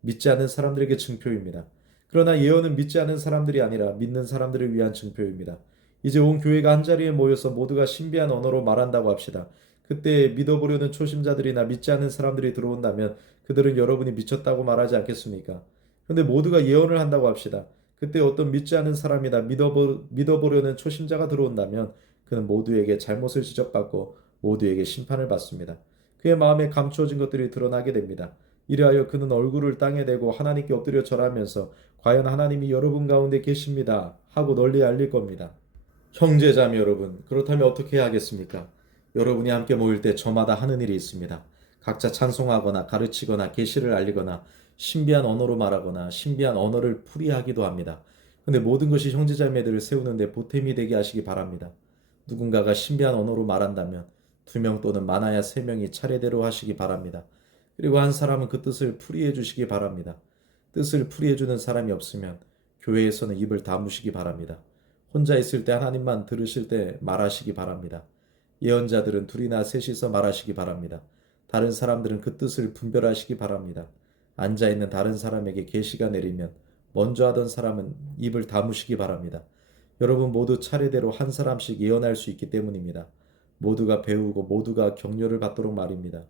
믿지 않는 사람들에게 증표입니다. 그러나 예언은 믿지 않는 사람들이 아니라 믿는 사람들을 위한 증표입니다. 이제 온 교회가 한자리에 모여서 모두가 신비한 언어로 말한다고 합시다. 그때 믿어보려는 초심자들이나 믿지 않는 사람들이 들어온다면 그들은 여러분이 미쳤다고 말하지 않겠습니까? 그런데 모두가 예언을 한다고 합시다. 그때 어떤 믿지 않는 사람이나 믿어보려는 초심자가 들어온다면 그는 모두에게 잘못을 지적받고 모두에게 심판을 받습니다. 그의 마음에 감추어진 것들이 드러나게 됩니다. 이래하여 그는 얼굴을 땅에 대고 하나님께 엎드려 절하면서 과연 하나님이 여러분 가운데 계십니다 하고 널리 알릴 겁니다. 형제자매 여러분, 그렇다면 어떻게 해야 하겠습니까? 여러분이 함께 모일 때 저마다 하는 일이 있습니다. 각자 찬송하거나 가르치거나 계시를 알리거나 신비한 언어로 말하거나 신비한 언어를 풀이하기도 합니다. 근데 모든 것이 형제자매들을 세우는데 보탬이 되게 하시기 바랍니다. 누군가가 신비한 언어로 말한다면 2명 또는 많아야 3명이 차례대로 하시기 바랍니다. 그리고 한 사람은 그 뜻을 풀이해 주시기 바랍니다. 뜻을 풀이해 주는 사람이 없으면 교회에서는 입을 다무시기 바랍니다. 혼자 있을 때 하나님만 들으실 때 말하시기 바랍니다. 예언자들은 2이나 3이서 말하시기 바랍니다. 다른 사람들은 그 뜻을 분별하시기 바랍니다. 앉아있는 다른 사람에게 계시가 내리면 먼저 하던 사람은 입을 다무시기 바랍니다. 여러분 모두 차례대로 한 사람씩 예언할 수 있기 때문입니다. 모두가 배우고 모두가 격려를 받도록 말입니다.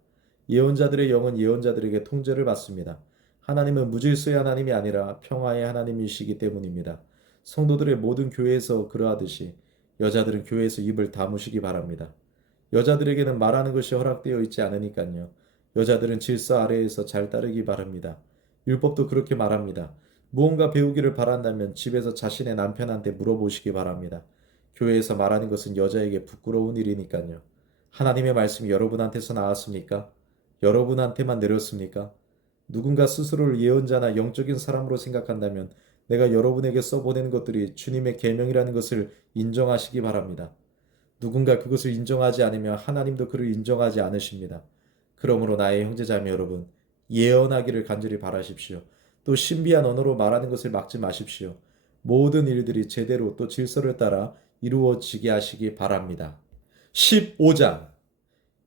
예언자들의 영은 예언자들에게 통제를 받습니다. 하나님은 무질서의 하나님이 아니라 평화의 하나님이시기 때문입니다. 성도들의 모든 교회에서 그러하듯이 여자들은 교회에서 입을 다무시기 바랍니다. 여자들에게는 말하는 것이 허락되어 있지 않으니까요. 여자들은 질서 아래에서 잘 따르기 바랍니다. 율법도 그렇게 말합니다. 무언가 배우기를 바란다면 집에서 자신의 남편한테 물어보시기 바랍니다. 교회에서 말하는 것은 여자에게 부끄러운 일이니까요. 하나님의 말씀이 여러분한테서 나왔습니까? 여러분한테만 내렸습니까? 누군가 스스로를 예언자나 영적인 사람으로 생각한다면 내가 여러분에게 써보낸 것들이 주님의 계명이라는 것을 인정하시기 바랍니다. 누군가 그것을 인정하지 않으면 하나님도 그를 인정하지 않으십니다. 그러므로 나의 형제자매 여러분, 예언하기를 간절히 바라십시오. 또 신비한 언어로 말하는 것을 막지 마십시오. 모든 일들이 제대로 또 질서를 따라 이루어지게 하시기 바랍니다. 15장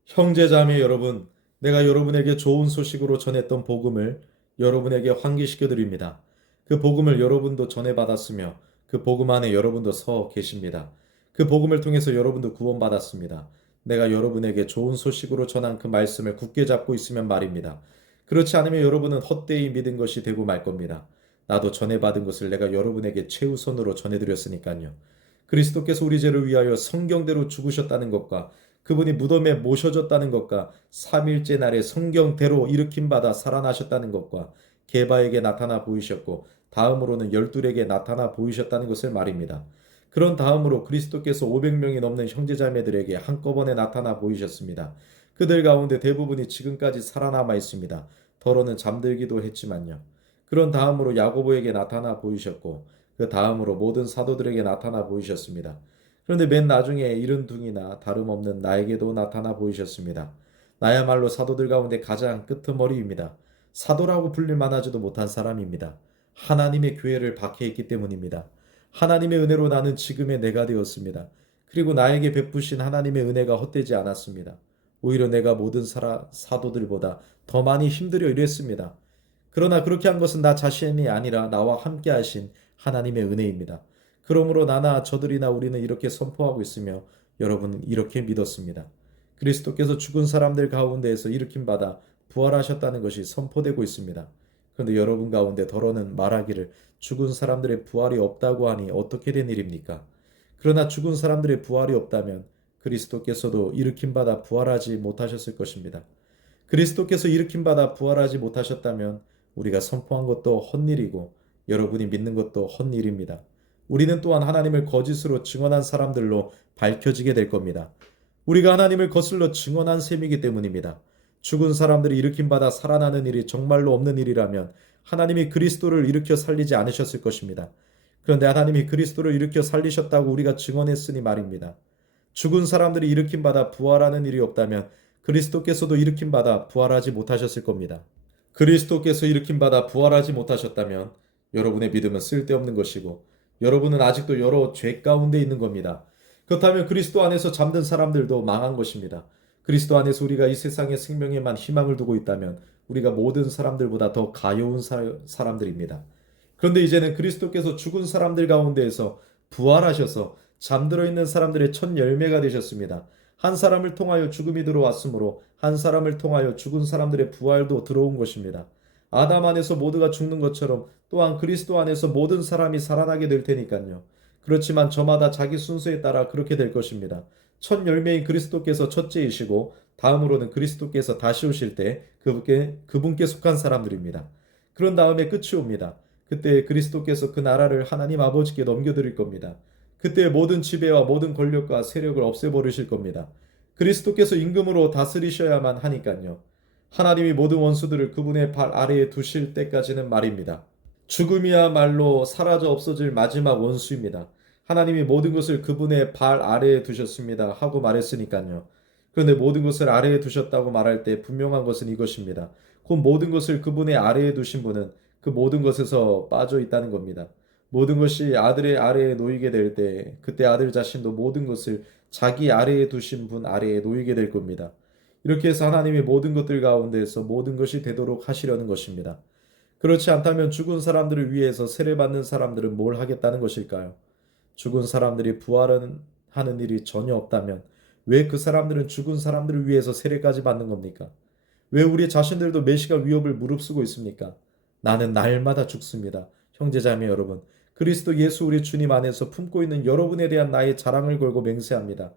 형제자매 여러분, 내가 여러분에게 좋은 소식으로 전했던 복음을 여러분에게 환기시켜 드립니다. 그 복음을 여러분도 전해받았으며 그 복음 안에 여러분도 서 계십니다. 그 복음을 통해서 여러분도 구원받았습니다. 내가 여러분에게 좋은 소식으로 전한 그 말씀을 굳게 잡고 있으면 말입니다. 그렇지 않으면 여러분은 헛되이 믿은 것이 되고 말 겁니다. 나도 전해받은 것을 내가 여러분에게 최우선으로 전해드렸으니까요. 그리스도께서 우리 죄를 위하여 성경대로 죽으셨다는 것과 그분이 무덤에 모셔졌다는 것과 3일째 날에 성경대로 일으킴받아 살아나셨다는 것과 게바에게 나타나 보이셨고 다음으로는 12에게 나타나 보이셨다는 것을 말입니다. 그런 다음으로 그리스도께서 500명이 넘는 형제자매들에게 한꺼번에 나타나 보이셨습니다. 그들 가운데 대부분이 지금까지 살아남아 있습니다. 더러는 잠들기도 했지만요. 그런 다음으로 야고보에게 나타나 보이셨고 그 다음으로 모든 사도들에게 나타나 보이셨습니다. 그런데 맨 나중에 이른 둥이나 다름없는 나에게도 나타나 보이셨습니다. 나야말로 사도들 가운데 가장 끄트머리입니다. 사도라고 불릴 만하지도 못한 사람입니다. 하나님의 교회를 박해했기 때문입니다. 하나님의 은혜로 나는 지금의 내가 되었습니다. 그리고 나에게 베푸신 하나님의 은혜가 헛되지 않았습니다. 오히려 내가 모든 사도들보다 더 많이 힘들여 일했습니다. 그러나 그렇게 한 것은 나 자신이 아니라 나와 함께 하신 하나님의 은혜입니다. 그러므로 나나 저들이나 우리는 이렇게 선포하고 있으며 여러분은 이렇게 믿었습니다. 그리스도께서 죽은 사람들 가운데에서 일으킴 받아 부활하셨다는 것이 선포되고 있습니다. 그런데 여러분 가운데 더러는 말하기를 죽은 사람들의 부활이 없다고 하니 어떻게 된 일입니까? 그러나 죽은 사람들의 부활이 없다면 그리스도께서도 일으킴 받아 부활하지 못하셨을 것입니다. 그리스도께서 일으킴 받아 부활하지 못하셨다면 우리가 선포한 것도 헛일이고 여러분이 믿는 것도 헛일입니다. 우리는 또한 하나님을 거짓으로 증언한 사람들로 밝혀지게 될 겁니다. 우리가 하나님을 거슬러 증언한 셈이기 때문입니다. 죽은 사람들이 일으킴 받아 살아나는 일이 정말로 없는 일이라면 하나님이 그리스도를 일으켜 살리지 않으셨을 것입니다. 그런데 하나님이 그리스도를 일으켜 살리셨다고 우리가 증언했으니 말입니다. 죽은 사람들이 일으킴 받아 부활하는 일이 없다면 그리스도께서도 일으킴 받아 부활하지 못하셨을 겁니다. 그리스도께서 일으킴 받아 부활하지 못하셨다면 여러분의 믿음은 쓸데없는 것이고 여러분은 아직도 여러 죄 가운데 있는 겁니다. 그렇다면 그리스도 안에서 잠든 사람들도 망한 것입니다. 그리스도 안에서 우리가 이 세상의 생명에만 희망을 두고 있다면 우리가 모든 사람들보다 더 가여운 사람들입니다. 그런데 이제는 그리스도께서 죽은 사람들 가운데에서 부활하셔서 잠들어 있는 사람들의 첫 열매가 되셨습니다. 한 사람을 통하여 죽음이 들어왔으므로 한 사람을 통하여 죽은 사람들의 부활도 들어온 것입니다. 아담 안에서 모두가 죽는 것처럼 또한 그리스도 안에서 모든 사람이 살아나게 될 테니까요. 그렇지만 저마다 자기 순서에 따라 그렇게 될 것입니다. 첫 열매인 그리스도께서 첫째이시고 다음으로는 그리스도께서 다시 오실 때 그분께 속한 사람들입니다. 그런 다음에 끝이 옵니다. 그때 그리스도께서 그 나라를 하나님 아버지께 넘겨드릴 겁니다. 그때 모든 지배와 모든 권력과 세력을 없애버리실 겁니다. 그리스도께서 임금으로 다스리셔야만 하니까요. 하나님이 모든 원수들을 그분의 발 아래에 두실 때까지는 말입니다. 죽음이야말로 사라져 없어질 마지막 원수입니다. 하나님이 모든 것을 그분의 발 아래에 두셨습니다 하고 말했으니까요. 그런데 모든 것을 아래에 두셨다고 말할 때 분명한 것은 이것입니다. 그 모든 것을 그분의 아래에 두신 분은 그 모든 것에서 빠져 있다는 겁니다. 모든 것이 아들의 아래에 놓이게 될 때 그때 아들 자신도 모든 것을 자기 아래에 두신 분 아래에 놓이게 될 겁니다. 이렇게 해서 하나님이 모든 것들 가운데에서 모든 것이 되도록 하시려는 것입니다. 그렇지 않다면 죽은 사람들을 위해서 세례받는 사람들은 뭘 하겠다는 것일까요? 죽은 사람들이 부활하는 일이 전혀 없다면 왜 그 사람들은 죽은 사람들을 위해서 세례까지 받는 겁니까? 왜 우리 자신들도 매시간 위협을 무릅쓰고 있습니까? 나는 날마다 죽습니다. 형제자매 여러분, 그리스도 예수 우리 주님 안에서 품고 있는 여러분에 대한 나의 자랑을 걸고 맹세합니다.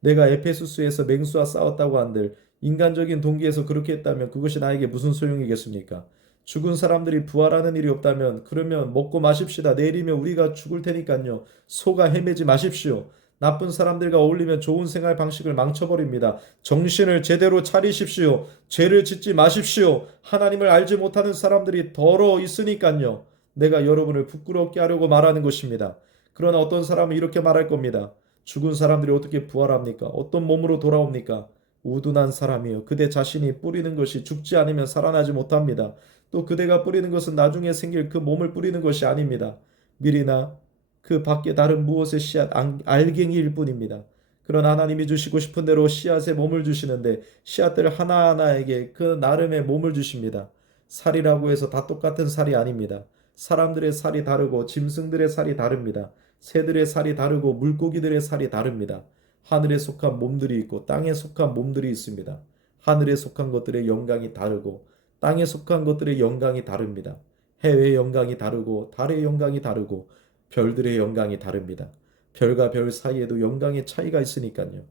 내가 에페소스에서 맹수와 싸웠다고 한들 인간적인 동기에서 그렇게 했다면 그것이 나에게 무슨 소용이겠습니까? 죽은 사람들이 부활하는 일이 없다면 그러면 먹고 마십시다. 내일이면 우리가 죽을 테니까요. 속아 헤매지 마십시오. 나쁜 사람들과 어울리면 좋은 생활 방식을 망쳐버립니다. 정신을 제대로 차리십시오. 죄를 짓지 마십시오. 하나님을 알지 못하는 사람들이 더러 있으니까요. 내가 여러분을 부끄럽게 하려고 말하는 것입니다. 그러나 어떤 사람은 이렇게 말할 겁니다. 죽은 사람들이 어떻게 부활합니까? 어떤 몸으로 돌아옵니까? 우둔한 사람이요. 그대 자신이 뿌리는 것이 죽지 않으면 살아나지 못합니다. 또 그대가 뿌리는 것은 나중에 생길 그 몸을 뿌리는 것이 아닙니다. 밀이나 그 밖에 다른 무엇의 씨앗, 알갱이일 뿐입니다. 그런 하나님이 주시고 싶은 대로 씨앗의 몸을 주시는데 씨앗들 하나하나에게 그 나름의 몸을 주십니다. 살이라고 해서 다 똑같은 살이 아닙니다. 사람들의 살이 다르고 짐승들의 살이 다릅니다. 새들의 살이 다르고 물고기들의 살이 다릅니다. 하늘에 속한 몸들이 있고 땅에 속한 몸들이 있습니다. 하늘에 속한 것들의 영광이 다르고 땅에 속한 것들의 영광이 다릅니다. 해의 영광이 다르고 달의 영광이 다르고 별들의 영광이 다릅니다. 별과 별 사이에도 영광의 차이가 있으니까요.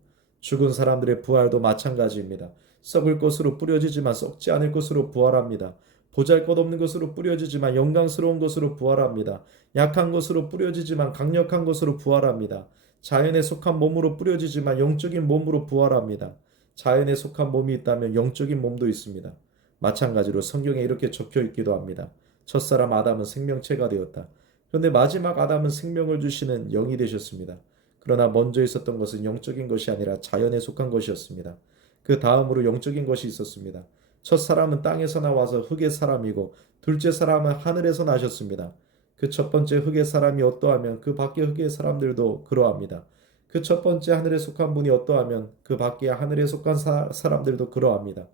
죽은 사람들의 부활도 마찬가지입니다. 썩을 것으로 뿌려지지만 썩지 않을 것으로 부활합니다. 보잘것없는 것으로 뿌려지지만 영광스러운 것으로 부활합니다. 약한 것으로 뿌려지지만 강력한 것으로 부활합니다. 자연에 속한 몸으로 뿌려지지만 영적인 몸으로 부활합니다. 자연에 속한 몸이 있다면 영적인 몸도 있습니다. 마찬가지로 성경에 이렇게 적혀 있기도 합니다. 첫사람 아담은 생명체가 되었다. 그런데 마지막 아담은 생명을 주시는 영이 되셨습니다. 그러나 먼저 있었던 것은 영적인 것이 아니라 자연에 속한 것이었습니다. 그 다음으로 영적인 것이 있었습니다. 첫 사람은 땅에서 나와서 흙의 사람이고 둘째 사람은 하늘에서 나셨습니다. 그 첫 번째 흙의 사람이 어떠하면 그 밖의 흙의 사람들도 그러합니다. 그 첫 번째 하늘에 속한 분이 어떠하면 그 밖의 하늘에 속한 사람들도 그러합니다.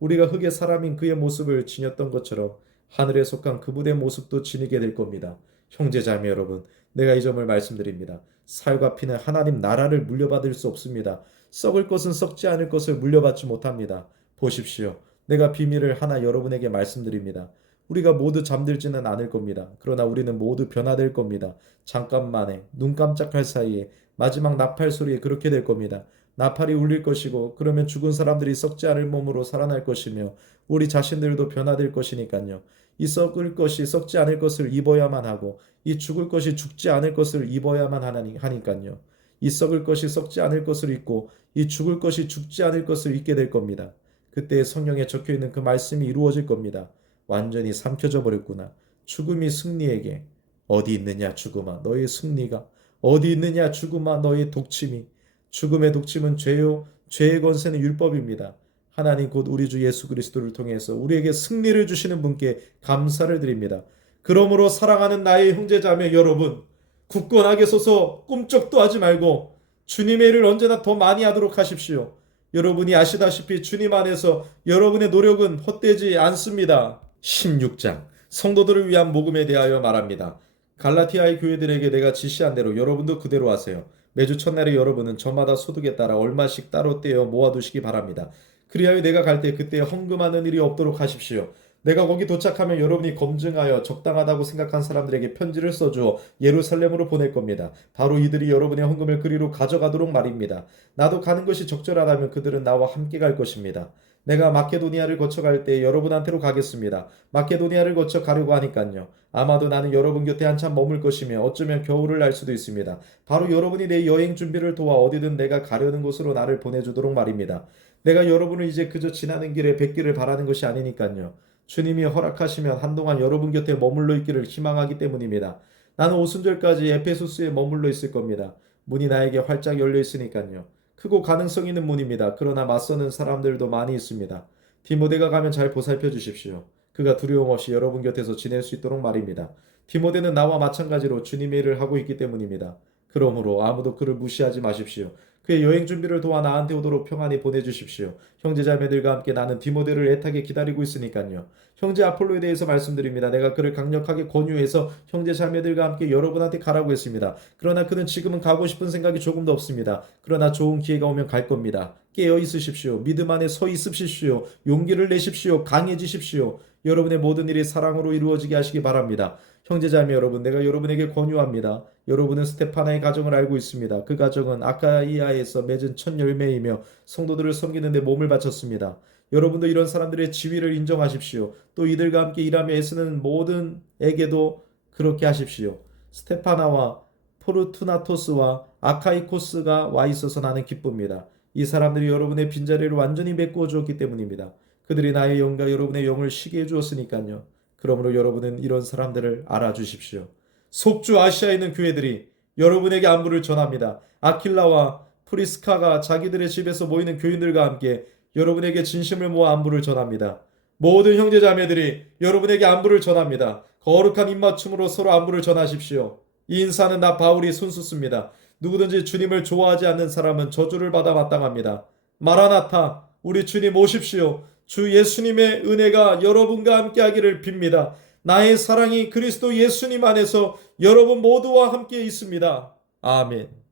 우리가 흙의 사람인 그의 모습을 지녔던 것처럼 하늘에 속한 그분의 모습도 지니게 될 겁니다. 형제자매 여러분, 내가 이 점을 말씀드립니다. 살과 피는 하나님 나라를 물려받을 수 없습니다. 썩을 것은 썩지 않을 것을 물려받지 못합니다. 보십시오. 내가 비밀을 하나 여러분에게 말씀드립니다. 우리가 모두 잠들지는 않을 겁니다. 그러나 우리는 모두 변화될 겁니다. 잠깐만에 눈 깜짝할 사이에 마지막 나팔 소리에 그렇게 될 겁니다. 나팔이 울릴 것이고 그러면 죽은 사람들이 썩지 않을 몸으로 살아날 것이며 우리 자신들도 변화될 것이니까요. 이 썩을 것이 썩지 않을 것을 입어야만 하고 이 죽을 것이 죽지 않을 것을 입어야만 하니까요. 이 썩을 것이 썩지 않을 것을 입고 이 죽을 것이 죽지 않을 것을 입게 될 겁니다. 그때 성경에 적혀있는 그 말씀이 이루어질 겁니다. 완전히 삼켜져 버렸구나. 죽음이 승리에게 어디 있느냐 죽음아 너의 승리가 어디 있느냐 죽음아 너의 독침이 죽음의 독침은 죄요 죄의 권세는 율법입니다. 하나님 곧 우리 주 예수 그리스도를 통해서 우리에게 승리를 주시는 분께 감사를 드립니다. 그러므로 사랑하는 나의 형제자매 여러분, 굳건하게 서서 꿈쩍도 하지 말고 주님의 일을 언제나 더 많이 하도록 하십시오. 여러분이 아시다시피 주님 안에서 여러분의 노력은 헛되지 않습니다. 16장 성도들을 위한 복음에 대하여 말합니다. 갈라티아의 교회들에게 내가 지시한 대로 여러분도 그대로 하세요. 매주 첫날에 여러분은 저마다 소득에 따라 얼마씩 따로 떼어 모아두시기 바랍니다. 그리하여 내가 갈 때 그때 헌금하는 일이 없도록 하십시오. 내가 거기 도착하면 여러분이 검증하여 적당하다고 생각한 사람들에게 편지를 써주어 예루살렘으로 보낼 겁니다. 바로 이들이 여러분의 헌금을 그리로 가져가도록 말입니다. 나도 가는 것이 적절하다면 그들은 나와 함께 갈 것입니다. 내가 마케도니아를 거쳐갈 때 여러분한테로 가겠습니다. 마케도니아를 거쳐 가려고 하니까요. 아마도 나는 여러분 곁에 한참 머물 것이며 어쩌면 겨울을 날 수도 있습니다. 바로 여러분이 내 여행 준비를 도와 어디든 내가 가려는 곳으로 나를 보내주도록 말입니다. 내가 여러분을 이제 그저 지나는 길에 뵙기를 바라는 것이 아니니까요. 주님이 허락하시면 한동안 여러분 곁에 머물러 있기를 희망하기 때문입니다. 나는 오순절까지 에페소스에 머물러 있을 겁니다. 문이 나에게 활짝 열려 있으니까요. 크고 가능성 있는 문입니다. 그러나 맞서는 사람들도 많이 있습니다. 디모데가 가면 잘 보살펴 주십시오. 그가 두려움 없이 여러분 곁에서 지낼 수 있도록 말입니다. 디모데는 나와 마찬가지로 주님의 일을 하고 있기 때문입니다. 그러므로 아무도 그를 무시하지 마십시오. 그의 여행 준비를 도와 나한테 오도록 평안히 보내주십시오. 형제자매들과 함께 나는 디모데를 애타게 기다리고 있으니까요. 형제 아폴로에 대해서 말씀드립니다. 내가 그를 강력하게 권유해서 형제자매들과 함께 여러분한테 가라고 했습니다. 그러나 그는 지금은 가고 싶은 생각이 조금도 없습니다. 그러나 좋은 기회가 오면 갈 겁니다. 깨어 있으십시오. 믿음 안에 서 있으십시오. 용기를 내십시오. 강해지십시오. 여러분의 모든 일이 사랑으로 이루어지게 하시기 바랍니다. 형제자매 여러분, 내가 여러분에게 권유합니다. 여러분은 스테파나의 가정을 알고 있습니다. 그 가정은 아카이아에서 맺은 첫 열매이며 성도들을 섬기는 데 몸을 바쳤습니다. 여러분도 이런 사람들의 지위를 인정하십시오. 또 이들과 함께 일하며 애쓰는 모든에게도 그렇게 하십시오. 스테파나와 포르투나토스와 아카이코스가 와 있어서 나는 기쁩니다. 이 사람들이 여러분의 빈자리를 완전히 메꾸어 주었기 때문입니다. 그들이 나의 영과 여러분의 영을 쉬게 해주었으니까요. 그러므로 여러분은 이런 사람들을 알아주십시오. 속주 아시아에 있는 교회들이 여러분에게 안부를 전합니다. 아킬라와 프리스카가 자기들의 집에서 모이는 교인들과 함께 여러분에게 진심을 모아 안부를 전합니다. 모든 형제자매들이 여러분에게 안부를 전합니다. 거룩한 입맞춤으로 서로 안부를 전하십시오. 이 인사는 나 바울이 손수습니다. 누구든지 주님을 좋아하지 않는 사람은 저주를 받아 마땅합니다. 마라나타, 우리 주님 오십시오. 주 예수님의 은혜가 여러분과 함께하기를 빕니다. 나의 사랑이 그리스도 예수님 안에서 여러분 모두와 함께 있습니다. 아멘.